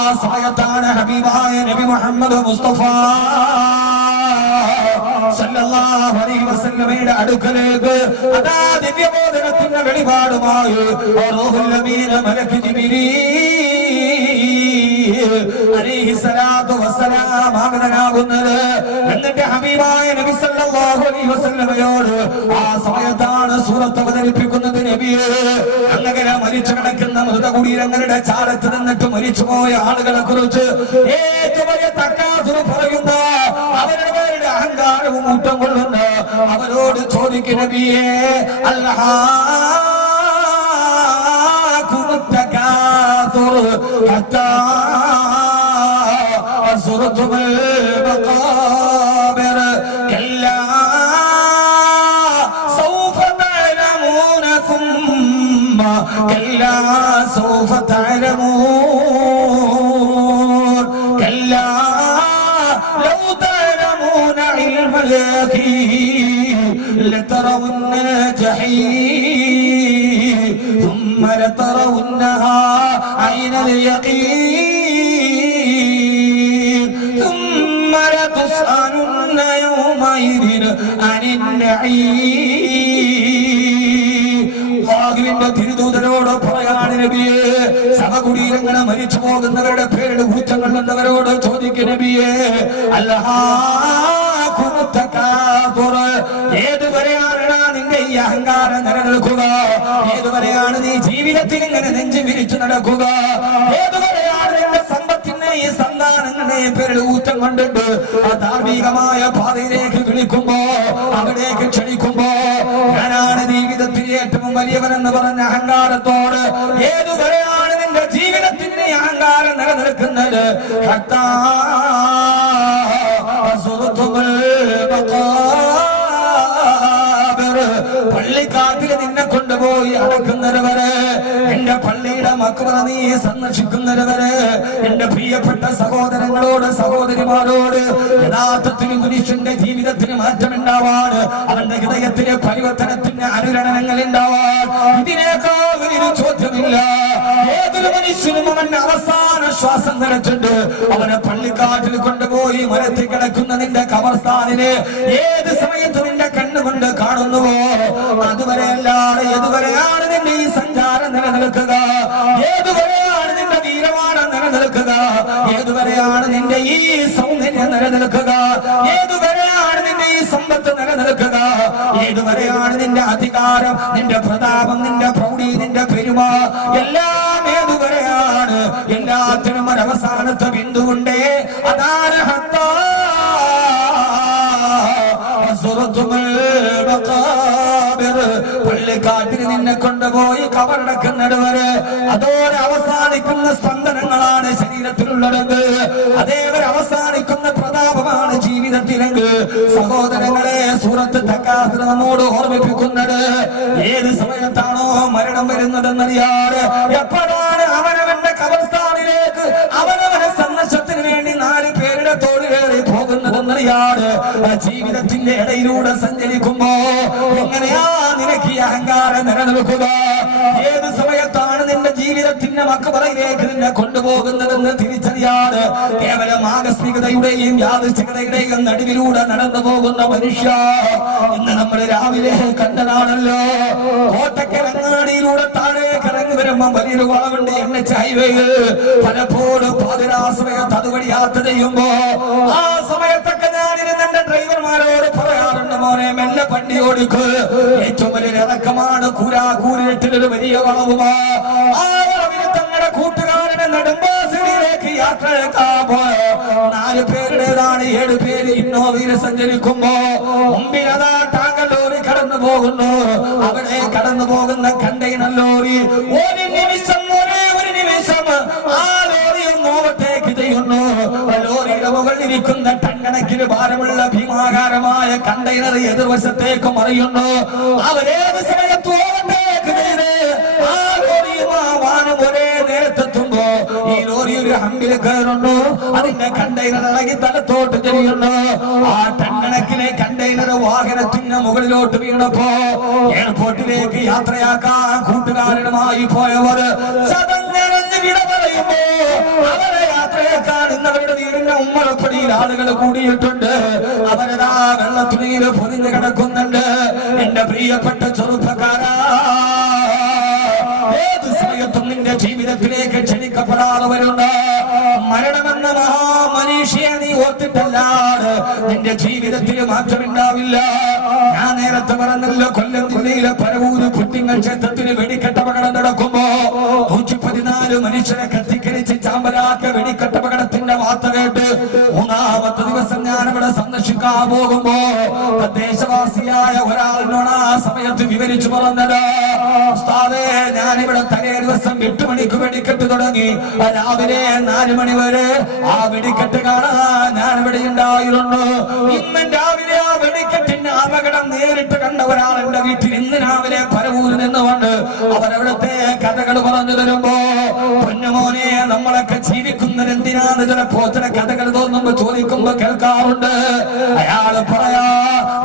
ആ സമയത്താണ് ഹബീബായ നബി മുഹമ്മദ് മുസ്തഫ സല്ലല്ലാഹു അലൈഹി വസല്ലമയുടെ അടുക്കലേക്ക് അതാ ദിവ്യബോധനത്തിന്റെ വെളിപാടുമായി റൂഹുൽ അമീൻ മലക്ക് ജിബ്രീൽ അലൈഹിസ്സലാത്തു വസ്സലാം ആഗതനാകുന്നത്. എന്നിട്ട് ഹബീബായ നബി സല്ലല്ലാഹു അലൈഹി വസല്ലമയോട് ആ സമയത്താണ് സൂറത്ത് അവതരിപ്പിക്കുന്നത്. നബിയെ, അങ്ങനെ മരിച്ചു കിടക്കുന്ന മൃതകുടീരങ്ങളുടെ ചാരത്ത് നിന്നിട്ട് മരിച്ചുപോയ ആളുകളെ കുറിച്ച് ഏറ്റവും വലിയ തക്കാസുർ പറയുന്ന അവരുടെ പേരുടെ അഹങ്കാരവും ഊട്ടം കൊള്ളുന്ന അവരോട് ചോദിക്കും, നബിയെ, അൽഹാകുമുത്തകാസുർ ഹത്താ അസ്റതുൽ മഖാബിർ കല്ലാ സൗഫ തഅലമൂന സുമ്മ കല്ലാ സൗഫ തഅലമൂൻ കല്ലാ ലൗ തഅലമൂന ഇൽമൽ യഖീൻ ലതറവുന്ന ജഹീം ثم لترونها عين اليقين ثم لتسألن يومئذ عن النعيم. അല്ലാഹുവിന്റെ തിരുദൂതരോട് പറയാണ്, നബിയെ, ശവകുടീരങ്ങളെ മരിച്ചു പോകുന്നവരുടെ പേരുടെ ഊറ്റങ്ങൾ എന്നവരോട് ചോദിക്കും, നബിയെ, അൽഹാകുമുത്തകാസുർ, ഏതുവരെയാണ് നിന്റെ ഈ അഹങ്കാരം നിലനിൽക്കുക? ഏതുവരെയാണ് നീ ജീവിതത്തിൽ ഇങ്ങനെ നെഞ്ചു വിരിച്ചു നടക്കുക? ഏതുവരെയാണ് നിന്റെ സമ്പത്തിനെ ഈ സന്താനങ്ങളെ പേരുടെ ഊറ്റം കൊണ്ടിട്ട് ആ ധാർമ്മികമായ പാതയിലേക്ക് വിളിക്കുമ്പോ, അവിടേക്ക് ക്ഷണിക്കുമ്പോ, ഞാനാണ് ജീവിതത്തിൽ ഏറ്റവും വലിയവനെന്ന് പറഞ്ഞ അഹങ്കാരത്തോട് ഏതുവരെയാണ് നിന്റെ ജീവിതത്തിന്റെ അഹങ്കാരം നിലനിൽക്കുന്നത്? ഹത്താ അസ്റതുൽ മഖാബിർ, പള്ളിക്കാട്ടിൽ നിന്നെ കൊണ്ടുപോയി അടക്കുന്നവരെ, എന്റെ പള്ളിയുടെ മക്ബറ നീ സന്ദർശിക്കുന്നവരെ, എന്റെ പ്രിയപ്പെട്ട സഹോദരങ്ങളോട് സഹോദരിമാരോട് യഥാർത്ഥത്തിൽ മനുഷ്യന്റെ ജീവിതത്തിന് മാറ്റമുണ്ടാവാൻ, അവന്റെ ഹൃദയത്തിന് പരിവർത്തനത്തിന് അനുരണനങ്ങൾ ഉണ്ടാവാൻ ഇതിനേക്കാൾ വലിയൊരു ചോദ്യമില്ല. ഏതൊരു മനുഷ്യനും അവന്റെ അവസാന ശ്വാസം നിലച്ചിട്ട് അവനെ പള്ളിക്കാട്ടിൽ കൊണ്ടുപോയി മരത്തിൽ കിടക്കുന്ന നിന്റെ കബർസ്ഥാനില് ഏത് സമയത്ത് നിന്റെ കണ്ണുകൊണ്ട് കാണുന്നുവോ അതുവരെ അല്ലാതെ ഏതുവരെയാണ് നിന്റെ ഈ സഞ്ചാരം നിലനിൽക്കുക? ഏതുവരെയാണ് നിന്റെ തീരമാനം നിലനിൽക്കുക? ഏതുവരെയാണ് നിന്റെ ഈ സൗന്ദര്യം നിലനിൽക്കുക? ഏതുവരെയാണ് നിന്റെ ഈ സമ്പത്ത് നിലനിൽക്കുക? ഏതുവരെയാണ് നിന്റെ അധികാരം, നിന്റെ പ്രതാപം, നിന്റെ പ്രൗഢി, നിന്റെ പെരുമ, എല്ലാം ഏതുവരെയാണ്? എല്ലാത്തിനും ഒരവസാനത്തെ ബിന്ദുണ്ടേ, അതാണ് ഹത്താ അസ്റതുൽ മഖാബിർ, പള്ളിക്കാട്ടിൽ നിന്നെ കൊണ്ടുപോയി കബറടക്കുന്നവരെ അതോടെ അവസാനിക്കുന്ന സ്പന്ദനങ്ങളാണ് ശരീരത്തിലുള്ളത്. അതേവരെ അവസാനിക്കുന്ന പ്രതാപമാണ് ജീവിതത്തിലെങ്കിൽ സഹോദരങ്ങളെ, സൂറത്ത് തകാസുർ നമ്മോട് ഓർമ്മിപ്പിക്കുന്നത് ഏത് സമയത്താണോ മരണം വരുന്നതെന്നറിയാതെ, എപ്പോഴാണ് അവനവന്റെ കബർസ്ഥാനിലേക്ക് അവനവനെ സന്ദർശനത്തിന് വേണ്ടി 4 പേരുടെ തോളിലേറി പോകുന്നതെന്നറിയാതെ ജീവിതത്തിന്റെ ഇടയിലൂടെ സഞ്ചരിക്കുമ്പോ എങ്ങനെയാ നിനക്ക് ഈ അഹങ്കാരം നിലനിൽക്കുക? ഏത് സമയത്താണ് നിന്റെ ജീവിതത്തിന്റെ മക്ബറയിലേക്ക് നിന്നെ കൊണ്ടുപോകുന്നതെന്ന് തിരിച്ചറിയാതെ കേവലം ആകസ്മികതയുടെയും യാദൃച്ഛികതയുടെയും നടുവിലൂടെ നടന്നു പോകുന്ന മനുഷ്യ, ഇന്ന് നമ്മൾ രാവിലെ കണ്ടതാണല്ലോ, കോട്ടക്കരങ്ങാടിയിലൂടെ താഴേക്ക് ഇറങ്ങി വരുമ്പോ വലിയൊരു വളവുണ്ട് NH ഹൈവേയിൽ. പലപ്പോഴും പാതിരാ സമയത്ത് അതുവഴി യാത്ര ചെയ്യുമ്പോ ആ സമയത്തൊക്കെ ഞാനിരുന്ന് എന്റെ ഡ്രൈവർമാരോട് പറയാറുണ്ട്, മോനെ മെല്ലെ വണ്ടി ഓടിക്ക്, ഏറ്റവും വലിയ ഇറക്കമാണ്, കൂരിട്ടിലൊരു വലിയ വളവുമാ. ആ വളവിൽ തങ്ങളുടെ കൂട്ടുകാരനെ നെടുമ്പാശ്ശേരിയിലേക്ക് യാത്രയെടുക്കാൻ പോയ 4 പേരുടേതാണ്. 7 പേര് ഇന്നോവയിൽ സഞ്ചരിക്കുമ്പോ മുമ്പിൽ അതാ ടാങ്കർ ലോറി കടന്നു പോകുന്നു. അവിടെ കടന്നു പോകുന്ന കണ്ടെയ്നർ ലോറി ഒരു നിമിഷം ആ ലോറി ഒന്ന് ഓവർടേക്ക് ചെയ്യുന്നു. ലോറിയുടെ മുകളിലിരിക്കുന്ന ടൺകണക്കിന് ഭാരമുള്ള ഭീമാകാരമായ കണ്ടെയ്നർ എതിർവശത്തേക്ക് മറിയുന്നു. അവരേത് സമയത്ത് ഓവർടേക്ക് ചെയ്ത് ആ ലോറിയും ആ വാനും ഒരേ നേരത്തെത്തുമ്പോ ഈ ലോറി ഒരു ഹമ്പിൽ കയറുന്നു. അതിന്റെ കണ്ടെയ്നർ ഇളകി തലത്തോട്ട് ചെരിയുന്നു. ആ ടൺകണക്കിന് കണ്ടെയ്നർ വാഹനത്തിന് മുകളിലോട്ട് വീണപ്പോ എയർപോർട്ടിലേക്ക് യാത്രയാക്കാൻ കൂട്ടുകാരനുമായി പോയവർ ചതഞ്ഞിറഞ്ഞ് വിട പറയുമ്പോ അവരെ വീടിന്റെ ഉമ്മറപ്പടിയിൽ ആളുകൾ കൂടിയിട്ടുണ്ട്. അവരതാ വെള്ളത്തുണിയിൽ പൊതിഞ്ഞ് കിടക്കുന്നുണ്ട്. എന്റെ പ്രിയപ്പെട്ട ചെറുപ്പക്കാരാ, ഏത് സമയത്തും നിന്റെ ജീവിതത്തിലേക്ക് ക്ഷണിക്കപ്പെടാതെ വരുന്ന മരണമെന്ന മഹാമനീഷിയെ നീ ഓർത്തിട്ടല്ലാതെ നിന്റെ ജീവിതത്തിൽ മാറ്റമുണ്ടാവില്ല. ഞാൻ നേരത്തെ പറഞ്ഞല്ലോ, കൊല്ലം ജില്ലയിലെ പരവൂര് കുട്ടിങ്ങൾ ക്ഷേത്രത്തിന് വെടിക്കെട്ടപകടം നടക്കുമ്പോ 114 മനുഷ്യരെ കത്തിക്കരിച്ച് ചാമ്പലാക്ക വെടിക്കെട്ടപകടത്തിന്റെ വാർത്ത കേട്ട് 3ാമത്തെ ദിവസം ഞാൻ ഇവിടെ സന്ദർശിക്കാൻ പോകുമ്പോ തദ്ദേശവാസിയായ ഒരാളിനോട് ആ സമയത്ത് വിവരിച്ചു പറഞ്ഞത്, ഉസ്താദേ, ഞാനിവിടെ തലേ ദിവസം 8 മണിക്ക് വെടിക്കെട്ട് തുടങ്ങി, രാവിലെ 4 മണി വരെ ആ വെടിക്കെട്ട് കാണാൻ ഞാൻ ഇവിടെ ഉണ്ടായിരുന്നു. ഇന്ന് രാവിലെ ആ വെടിക്കെട്ടിന്റെ അപകടം നേരിട്ട് കണ്ട ഒരാൾ എന്റെ വീട്ടിൽ ഇന്ന് രാവിലെ പരവൂരിൽ നിന്നുകൊണ്ട് അവരവിടുത്തെ കഥകൾ പറഞ്ഞു തരുമ്പോ, പൊന്നുമോനെ, നമ്മളൊക്കെ ജീവിക്കുന്നത് എന്തിനാന്ന് ചിലപ്പോ ചില കഥകൾ തോന്നുമ്പോ ചോദിക്കുമ്പോ കേൾക്കാറുണ്ട്. അയാള് പറയാ,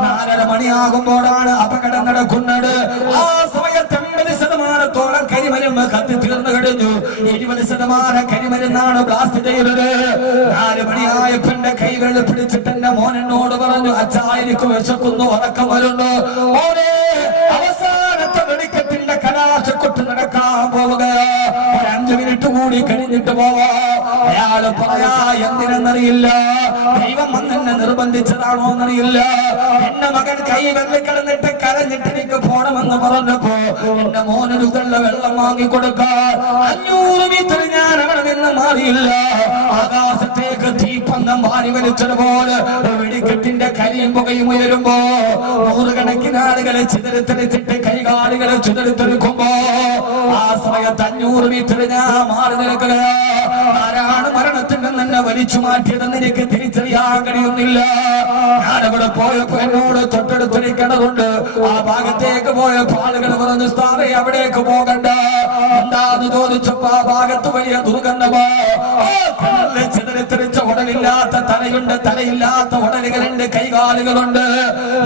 4:30 മണിയാകുമ്പോഴാണ് അപകടം നടക്കുന്നത്. ആ സമയത്ത് 80% കരിമരുന്ന് കത്തി തീർന്നു കഴിഞ്ഞു. 20% കരിമരുന്നാണ് ബ്ലാസ്റ്റ് ചെയ്തത്. 4 മണിയായപ്പോ എന്റെ കൈകൾ പിടിച്ചിട്ട് എന്റെ മോനോട് പറഞ്ഞു, അച്ഛാ, എനിക്ക് വിശക്കുന്നു, ഉറക്കം വരുന്നു. മോനെ, അവസാനത്തെ വെടിക്കെട്ടിന്റെ കലാശക്കൊട്ട് നടക്കാൻ പോവുക, 5 മിനിറ്റ് കൂടി കഴിഞ്ഞിട്ട് പോവാ. അയാള് പറയാ, എന്തിനെന്നറിയില്ല, ദൈവം വന്നെന്നെ നിർബന്ധിച്ചതാണോ എന്നറിയില്ല. എന്റെ മകൻ കൈ വെള്ളിക്കിടന്നിട്ട് കരഞ്ഞിട്ട് എനിക്ക് പോണമെന്ന് പറഞ്ഞപ്പോ എന്റെ മോനൊരു വെള്ളം വാങ്ങിക്കൊടുക്കാൻ 500 മീറ്റർ ഞാൻ അവിടെ നിന്ന് മാറിയില്ല. ആകാശത്തേക്ക് തീപ്പന്തം വാരി വലിച്ചതുപോലെ വെടിക്കെട്ടിന്റെ കരിയും പുകയും ഉയരുമ്പോ 100 കണക്കിന് ആളുകളെ ചിതറിത്തെറിച്ചിട്ട് കൈകാലുകളെ ചിതറിത്തെറിക്കുമ്പോ ആ സമയത്ത് 500 മീറ്റർ ഞാൻ മാറി നിൽക്കുക. ആരാണ് മരണത്തിൽ നിന്ന് എന്നെ വലിച്ചു മാറ്റിയതെന്ന് എനിക്ക് തിരിച്ചറിയാൻ കഴിയുന്നില്ല. ഞാനവിടെ പോയപ്പോ എന്നോട് തൊട്ടടുത്തൊരു കിണറുണ്ട്. ആ ഭാഗത്തേക്ക് പോയപ്പോ ആളുകൾ പറഞ്ഞു, സ്ഥാപേ, അവിടേക്ക് പോകണ്ട. എന്താന്ന് ചോദിച്ചപ്പോ ആ ഭാഗത്ത് വലിയ ദുർഗന്ധമോ, ചിതറിത്തെറിച്ച ഉടലില്ലാത്ത തലയുണ്ട്, തലയില്ലാത്ത ഉടലുകളുണ്ട്, കൈകാലുകളുണ്ട്.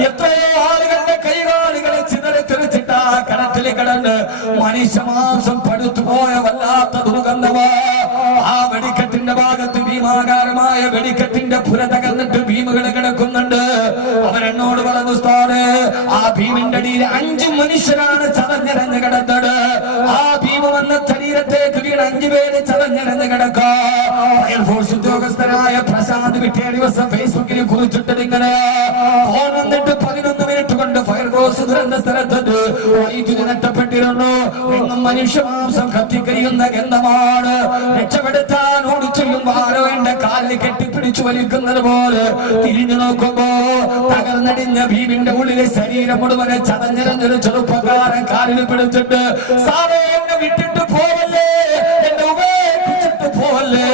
എത്രയോ ആളുകളുടെ കൈകാലുകളെ ചിതറിത്തെറിച്ചിട്ട് ആ കിണറ്റിൽ കിടന്ന് മനുഷ്യമാംസം പടുത്തു പോയ വല്ലാത്ത ദുർഗന്ധമോ. ആ വെടിക്കെട്ടിന്റെ ഭാഗത്ത് ഭീമാകാരമായ വെടിക്കെട്ടിന്റെ പുര തകർന്നിട്ട് ഭീമുകൾ കിടക്കുന്നുണ്ട്. അവരെന്നോട് പറഞ്ഞു, ഉസ്താദേ, ആ ഭീമിന്റെ അടിയിൽ 5 മനുഷ്യരാണ് ചതഞ്ഞരഞ്ഞ് കിടന്നത്. ആ ഭീമ് വന്ന ശരീരത്തേക്ക് വീണ് 5 പേര് ചതഞ്ഞരഞ്ഞ് കിടക്കാം. ഫയർഫോഴ്സ് ഉദ്യോഗസ്ഥരായ പ്രശാന്ത് വിട്ടേ ദിവസം ഫേസ്ബുക്കിൽ കുറിച്ചിട്ടത് ഇങ്ങനെ, ഫോൺ വന്നിട്ട് 11 മിനിറ്റ് കൊണ്ട് ഫയർഫോഴ്സ് ദുരന്ത സ്ഥലത്ത് വൈദ്യുതി നഷ്ടപ്പെട്ടിരുന്നു. എന്നും മനുഷ്യമാംസം കത്തിക്കരിയുന്ന ഗന്ധമാണ്. രക്ഷപ്പെടുത്താൻ ഓടിച്ചെല്ലുമ്പോ ആരോ എന്റെ കാലിൽ കെട്ടിപ്പിടിച്ചു വലിക്കുന്നത് പോലെ തിരിഞ്ഞു നോക്കുമ്പോ തകർന്നടിഞ്ഞ ഭീമിന്റെ ഉള്ളിലെ ശരീരം മുഴുവനെ ചതഞ്ഞിരഞ്ഞൊരു ചെറുപ്പക്കാരൻ കാലിൽ പിടിച്ചിട്ട്, സാറേ, എന്നെ വിട്ടിട്ട് പോവല്ലേ, എന്നെ ഉപേക്ഷിച്ചിട്ട് പോവല്ലേ,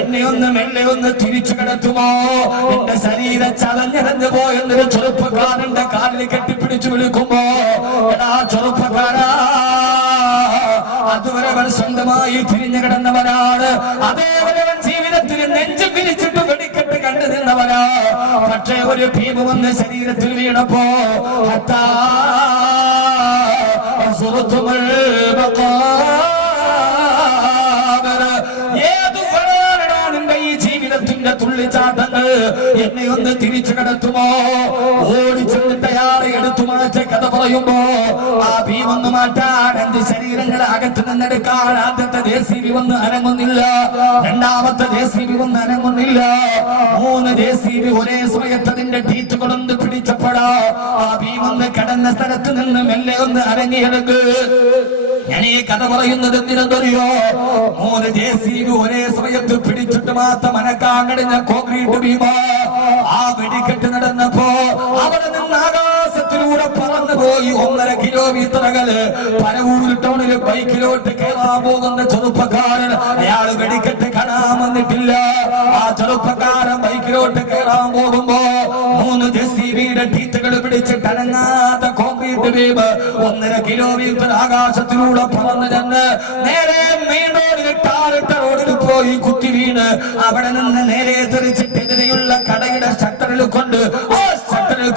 എന്നെ ഒന്ന് മെല്ലെ ഒന്ന് തിരിച്ചു കിടത്തുമോ, എന്റെ ശരീരം ചതഞ്ഞിരഞ്ഞു പോയെന്നൊരു ചെറുപ്പക്കാരന്റെ കാലിൽ കെട്ടിപ്പിടിച്ചു വിളിക്കുമ്പോ, എടാ ചെറുപ്പക്കാരാ, അതുവരെ അവൻ സ്വന്തമായി തിരിഞ്ഞു കിടന്നവനാണ്. അതേവരെ അവൻ ജീവിതത്തിൽ നെഞ്ചു പിരിച്ചിട്ട് വെടിക്കെട്ട് കണ്ടു നിന്നവനാ. പക്ഷേ ഒരു ഭീമ വന്ന് ശരീരത്തിൽ വീണപ്പോ ഈ ജീവിതത്തിന്റെ തുള്ളിച്ചാട്ടങ്ങൾ എന്നെ ഒന്ന് തിരിച്ചു കിടത്തുമോ? ഓടിച്ചെന്നിട്ട് അയാളെ എടുത്തു മാറ്റ കഥ പറയുമ്പോ ആ ഭീമൊന്ന് മാറ്റാൻ 5 ശരീരങ്ങൾ അകത്ത് നിന്നെടുക്കാൻ ആദ്യത്തെ JCB വന്ന് അനങ്ങുന്നില്ല, രണ്ടാമത്തെ JCB വന്ന് അനങ്ങുന്നില്ല, 3 JCB ഒരേ സമയത്ത് അതിന്റെ ടീറ്റുകളൊന്ന് പിടിച്ചപ്പെടാ ആ ഭീമൊന്ന് കിടന്ന സ്ഥലത്ത് നിന്ന് മെല്ലെ ഒന്ന് അരങ്ങിയെടുക്ക്. ഞാൻ ഈ കഥ പറയുന്നത് എന്തിനെന്നറിയോ? 3 JCB ഒരേ സമയത്ത് പിടിച്ചിട്ട് മാത്രം അനക്കാൻ കഴിഞ്ഞ കോൺക്രീറ്റ് ഭീമ ആ വെടിക്കെട്ട് നടന്നപ്പോ അവിടെ നിന്ന് ആകാശത്തിലൂടെ പറന്നുപോയി 1.5 കിലോമീറ്റർ അകല് പരവൂർ ടൗണില് ബൈക്കിലോട്ട് കയറാൻ പോകുന്ന ചെറുപ്പക്കാരൻ. അയാൾ വെടിക്കെട്ട് കാണാൻ വന്നിട്ടില്ല. ആ ചെറുപ്പക്കാരൻ ബൈക്കിലോട്ട് കയറാൻ പോകുമ്പോ 3 JCBയുടെ ടീറ്റുകൾ പിടിച്ചിട്ട് അനങ്ങാത്ത കോൺക്രീറ്റ് ഭീമ 1.5 കിലോമീറ്റർ ആകാശത്തിലൂടെ പറന്നു ചെന്ന് നേരെ മെയിൻ റോഡിൽ ടാറിട്ട റോഡിൽ പോയി കുത്തി വീണ് അവിടെ നിന്ന് നേരെ തെറിച്ചിട്ട് എതിരെയുള്ള കടയുടെ ഷട്ടറിൽ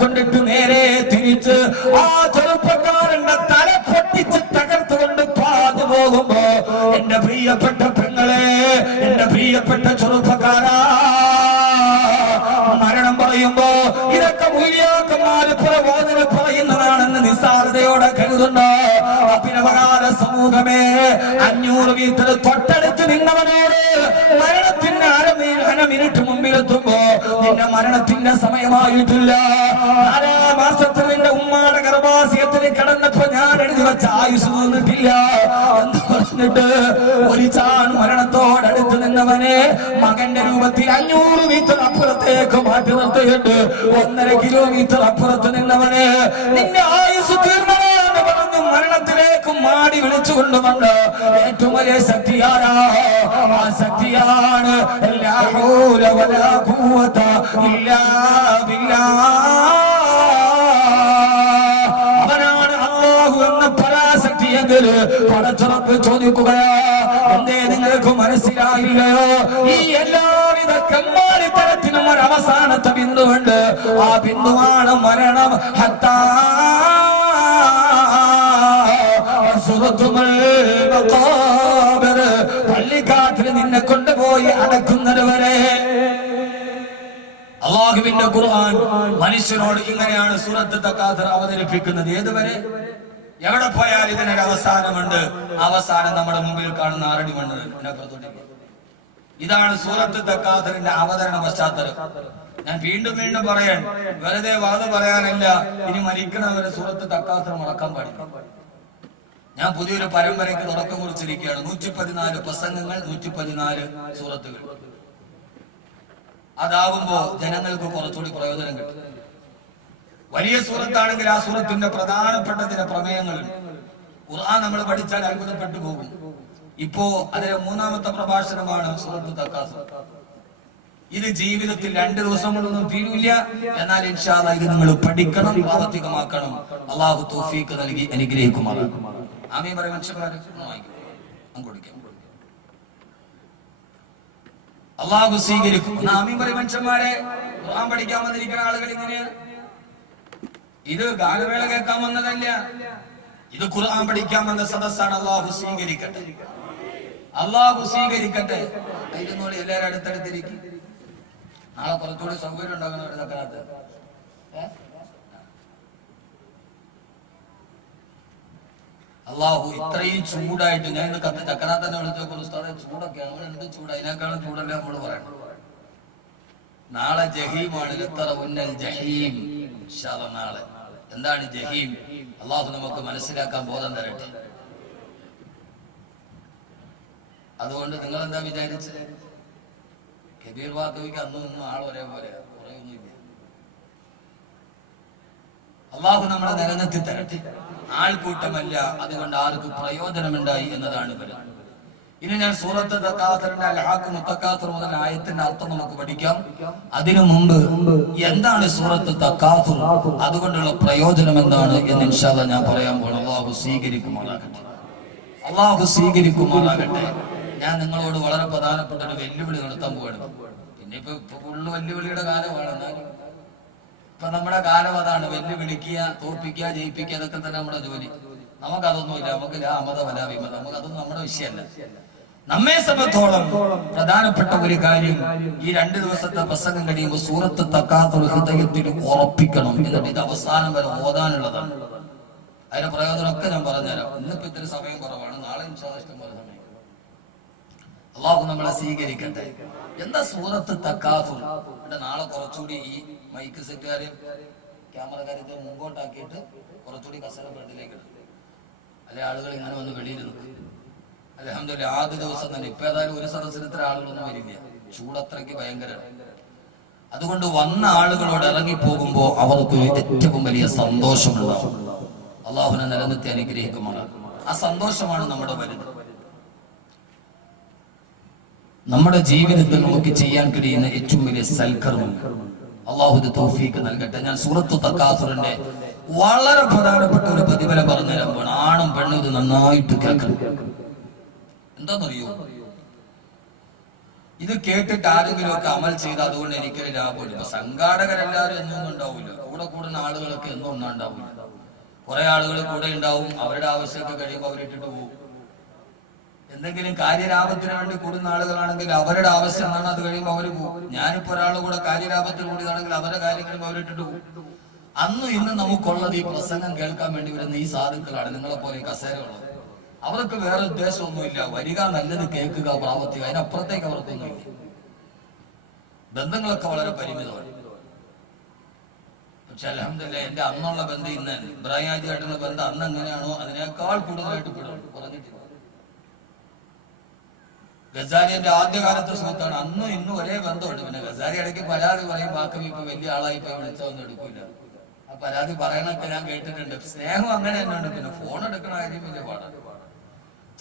കൊണ്ടിട്ട് നേരെ തിരിച്ച് ആ ചെറുപ്പക്കാരന്റെ തല പൊട്ടിച്ച് തകർത്തുകൊണ്ട് പാതു പോകുമ്പോ എന്റെ പ്രിയപ്പെട്ട പെങ്ങളെ, എന്റെ പ്രിയപ്പെട്ട ചെറുപ്പക്കാരാ, 500 മീറ്റർ തൊട്ടടുത്ത് നിന്നവനോട് മരണത്തിന്റെ അര മിനിറ്റ് മുമ്പിലെത്തുമ്പോ നിന്റെ മരണത്തിന്റെ സമയമായിട്ടില്ല, 4 മാസത്തിൽ നിന്റെ ഉമ്മാടെ ഗർഭാശയത്തിന് കിടന്നപ്പോ ഞാൻ എഴുതി വെച്ച ആയുസ് തോന്നിട്ടില്ല എന്ന് പറഞ്ഞിട്ട് ഒരു ചാൺ മരണത്തോടടുത്ത് നിന്നവനെ മകന്റെ രൂപത്തിൽ 500 മീറ്റർ അപ്പുറത്തേക്ക് മാറ്റി നിർത്തിയിട്ട് 1.5 കിലോമീറ്റർ അപ്പുറത്ത് നിന്നവനെ നിന്റെ ആയുസ് തീർന്നവെന്ന് പറഞ്ഞു മരണത്തിലേക്ക് മാടി വിളിച്ചുകൊണ്ടുവന്ന് ഏറ്റവും വലിയ ശക്തിയാരാ? ആ ശക്തിയാണ് ലാ ഹൗല വലാ ഖുവത ഇല്ലാ ബില്ലാഹ്. അവനാണ് അല്ലാഹു എന്ന പരാശക്തിയെങ്കിൽ പടച്ചുറപ്പ് ചോദിക്കുകയാ, എന്തേ നിങ്ങൾക്ക് മനസ്സിലായില്ലയോ? ഈ എല്ലാവിധ കമ്മാളിത്തരത്തിനും ഒരു അവസാനത്തെ ബിന്ദുണ്ട്. ആ ബിന്ദുവാണ് മരണം. ഹത്താ പള്ളിക്കാട്ടിൽ നിന്നെ കൊണ്ടുപോയി അടക്കുന്നത് വരെ. അല്ലാഹുവിന്റെ ഖുർആൻ മനുഷ്യനോട് ഇങ്ങനെയാണ് സൂറത്ത് തക്കാത്തുർ അവതരിപ്പിക്കുന്നത്. ഏതുവരെ? എവിടെ പോയാൽ ഇതിനൊരു അവസാനമുണ്ട്. അവസാനം നമ്മുടെ മുമ്പിൽ കാണുന്ന 6 അടി മണ്ണ് ഇതിനപ്പുറത്തോട്ട്. ഇതാണ് സൂറത്ത് തക്കാത്തുറിന്റെ അവതരണ പശ്ചാത്തലം. ഞാൻ വീണ്ടും വീണ്ടും പറയാൻ, വെറുതെ വാദ പറയാനല്ല, ഇനി മരിക്കണവരെ സൂറത്ത് തക്കാത്തുർ മറക്കാൻ പാടില്ല. ഞാൻ പുതിയൊരു പരമ്പരയ്ക്ക് തുടക്കം കുറിച്ചിരിക്കുകയാണ്. 114 പ്രസംഗങ്ങൾ, 114 സൂറത്തുകൾ. അതാവുമ്പോ ജനങ്ങൾക്ക് കുറച്ചുകൂടി പ്രയോജനം കിട്ടും. വലിയ സൂറത്താണെങ്കിൽ ആ സൂറത്തിന്റെ പ്രധാനപ്പെട്ട ചില പ്രമേയങ്ങളുണ്ട്. ഖുർആൻ നമ്മൾ പഠിച്ചാൽ അത്ഭുതപ്പെട്ടു പോകും. ഇപ്പോ അതിലെ 3ാമത്തെ പ്രഭാഷണമാണ് സൂറത്ത് തക്കാസുർ. ഇത് ജീവിതത്തിൽ 2 ദിവസം കൊണ്ടൊന്നും തീരൂല്ല. എന്നാൽ ഇൻഷാ അല്ലാഹ് ഇത് നിങ്ങൾ പഠിക്കണം, പ്രാവർത്തികമാക്കണം. അല്ലാഹു തൗഫീഖ് നൽകി അനുഗ്രഹിക്കുമാറാകട്ടെ. ആമീൻ പറയും മനുഷ്യന്മാരെ. അല്ലാഹു സ്വീകരിക്കും. ആമീൻ പറയും മനുഷ്യന്മാരെ. ഖുർആൻ പഠിക്കാൻ വന്നിരിക്കുന്ന ആളുകൾ ഇങ്ങനെയാണ്. ഇത് ഗാനമേള കേൾക്കാൻ വന്നതല്ല, ഇത് ഖുർആൻ പഠിക്കാൻ വന്ന സദസ്സാണ്. അല്ലാഹു സ്വീകരിക്കട്ടെ, അല്ലാഹു സ്വീകരിക്കട്ടെ. ഇതിനോട് എല്ലാവരും അടുത്തടുത്തിരിക്കും. നാളെ കുറച്ചുകൂടി സൗകര്യം ഉണ്ടാകുന്നവരുടെ അള്ളാഹു ഇത്രയും ചൂടായിട്ട് ഞാൻ ഇന്ന് കത്ത് ചക്കനാഥ് തന്നെ വിളിച്ചപ്പോൾ ഉസ്താദെ ചൂടൊക്കെ അവൻ എന്ത് ചൂട്, അതിനേക്കാളും ചൂടല്ലേ നമ്മള് പറയണം. നാളെ ജഹീമാണ്. ഉന്നൽ ജഹീം. നാളെ എന്താണ് ജഹീം? അള്ളാഹു നമുക്ക് മനസ്സിലാക്കാൻ ബോധം തരട്ടെ. അതുകൊണ്ട് നിങ്ങൾ എന്താ വിചാരിച്ചത്? കബീർ വാക്കവിക്ക് അന്നും ഇന്നും ആൾ ഒരേപോലെ കുറയൊന്നുമില്ല. അള്ളാഹു നമ്മളെ നിലനിർത്തി തരട്ടെ. ആൾക്കൂട്ടമല്ല, അതുകൊണ്ട് ആർക്ക് പ്രയോജനമുണ്ടായി എന്നതാണ് പറയുന്നത്. ഇനി ഞാൻ സൂറത്ത് തക്കാത്തുറിന്റെ അൽഹാഖ് മുത്തക്കാത്തുർ മുതൽ ആയത്തിന്റെ അർത്ഥം നമുക്ക് പഠിക്കാം. അതിനു മുമ്പ് എന്താണ് സൂറത്ത് തക്കാത്തുർ, അതുകൊണ്ടുള്ള പ്രയോജനം എന്താണ് എന്ന് ഇൻഷാ അല്ലാഹ് ഞാൻ പറയാൻ പോകണം. അല്ലാഹു സ്വീകരിക്കുമാറാകട്ടെ, അല്ലാഹു സ്വീകരിക്കുമാറാകട്ടെ. ഞാൻ നിങ്ങളോട് വളരെ പ്രധാനപ്പെട്ട ഒരു വെല്ലുവിളി നടത്താൻ പോവാണ്. പിന്നെ ഇപ്പൊ ഫുള്ള് വെല്ലുവിളിയുടെ കാലമാണ്. എന്നാലും ഇപ്പൊ നമ്മുടെ കാലം അതാണ്. വെല്ലുവിളിക്കുക, തോൽപ്പിക്കുക, ജയിപ്പിക്കുക, അതൊക്കെ തന്നെ നമ്മുടെ ജോലി. നമുക്കതൊന്നുമില്ല. നമുക്ക് അമത വല വിമത, നമുക്കതൊന്നും നമ്മുടെ വിഷയമല്ല. നമ്മെ സംബന്ധിച്ചോളം പ്രധാനപ്പെട്ട ഒരു കാര്യം, ഈ 2 ദിവസത്തെ പ്രസംഗം കഴിയുമ്പോൾ സൂറത്ത് തക്കാത്തുർ ഹൃദയത്തിൽ ഉറപ്പിക്കണം. എന്നിട്ട് ഇത് അവസാനം വരെ ഓതാനുള്ളതാണ്. അതിന്റെ പ്രയോജനമൊക്കെ ഞാൻ പറഞ്ഞുതരാം. ഇന്നിപ്പോ ഇത്തിരി സമയം കുറവാണ്. നാളെ ഇൻഷാ അല്ലാഹ് ഇഷ്ടം പോലെ സമയം. അല്ലാഹു നമ്മളെ സ്വീകരിക്കട്ടെ. എന്താ സൂറത്ത് തക്കാത്തുർ? നാളെ കുറച്ചുകൂടി ഈ മൈക്ക് സെറ്റുകാരെ ക്യാമറക്കാരെ മുമ്പോട്ടാക്കിയിട്ട് കുറച്ചുകൂടി കസര ഫ്രണ്ടിലേക്ക് ഇടും. അല്ലെ ആളുകൾ ഇങ്ങനെ വന്ന് വെളിയിൽ നിൽക്കും. അൽഹംദുലില്ലാഹ് ആദ്യ ദിവസം തന്നെ. ഇപ്പൊ ഏതായാലും ഒരു സദസ്സിന് ഇത്ര ആളുകളൊന്നും വരില്ല. ചൂടത്രയ്ക്ക് ഭയങ്കരമാണ്. അതുകൊണ്ട് വന്ന ആളുകളോട് ഇറങ്ങി പോകുമ്പോ അവർക്ക് ഏറ്റവും വലിയ സന്തോഷമുണ്ടാവും. അള്ളാഹുവിനെ നിലനിർത്തി അനുഗ്രഹിക്കുമാറാകും. ആ സന്തോഷമാണ് നമ്മുടെ വലുത്. നമ്മുടെ ജീവിതത്തിൽ നമുക്ക് ചെയ്യാൻ കഴിയുന്ന ഏറ്റവും വലിയ സൽക്കർമ്മം. അള്ളാഹു തൗഫീഖ് നൽകട്ടെ. ഞാൻ സൂറത്ത് തക്കാത്തുറിന്റെ വളരെ പ്രധാനപ്പെട്ട ഒരു പ്രതിഫലം പറഞ്ഞുതരാൻ പോകണം. ആണും പെണ്ണും ഇത് നന്നായിട്ട് കേൾക്കണം. എന്താണെന്നറിയോ? ഇത് കേട്ടിട്ട് ആരെങ്കിലും ഒക്കെ അമൽ ചെയ്ത് അതുകൊണ്ട് എനിക്കൊരു ലാഭമില്ല. ഇപ്പൊ സംഘാടകരെല്ലാവരും എന്നൊന്നും ഉണ്ടാവില്ല. കൂടെ കൂടുന്ന ആളുകളൊക്കെ എന്നും ഒന്നും ഉണ്ടാവില്ല. കുറെ ആളുകൾ കൂടെ ഉണ്ടാവും. അവരുടെ ആവശ്യമൊക്കെ കഴിയുമ്പോൾ അവരിട്ടിട്ട് പോകും. എന്തെങ്കിലും കാര്യലാഭത്തിന് വേണ്ടി കൂടുന്ന ആളുകളാണെങ്കിൽ അവരുടെ ആവശ്യം എന്നാണ്. അത് കഴിയുമ്പോൾ അവര് പോകും. ഞാനിപ്പോ ഒരാളുടെ കൂടെ കാര്യലാഭത്തിന് കൂടിയതാണെങ്കിൽ അവരുടെ കാര്യം കഴിയുമ്പോൾ അവരിട്ടിട്ട് പോകും. അന്നും ഇന്നും നമുക്കുള്ളത് ഈ പ്രസംഗം കേൾക്കാൻ വേണ്ടി വരുന്ന ഈ സാധുക്കളാണ്. നിങ്ങളെ പോലെ കസേരയുള്ളത്. അവർക്ക് വേറെ ഉദ്ദേശമൊന്നുമില്ല, വരിക, നല്ലത് കേൾക്കുക, പ്രാവർത്തിക, അതിനപ്പുറത്തേക്ക് അവർക്കൊന്നുമില്ല. ബന്ധങ്ങളൊക്കെ വളരെ പരിമിതമാണ്. പക്ഷെ അൽഹംദുലില്ലാഹ് എന്റെ അന്നുള്ള ബന്ധം ഇന്ന് ഇബ്രാഹിം ഹാജിയായിട്ടുള്ള ബന്ധം അന്ന് എങ്ങനെയാണോ അതിനേക്കാൾ കൂടുതലായിട്ട് കുറഞ്ഞിട്ടില്ല. ഗസാലി എന്റെ ആദ്യകാലത്തെ സുഹൃത്താണ്. അന്നും ഇന്നും ഒരേ ബന്ധമുണ്ട്. പിന്നെ ഗസാലി ഇടയ്ക്ക് പരാതി പറയും, ബാക്കി ഇപ്പൊ വലിയ ആളായി ഇപ്പൊ വിളിച്ചതൊന്നും എടുക്കൂല. ആ പരാതി പറയണൊക്കെ ഞാൻ കേട്ടിട്ടുണ്ട്. സ്നേഹം അങ്ങനെ തന്നെയാണ്. പിന്നെ ഫോൺ എടുക്കണ കാര്യം വലിയ പാടാണ്.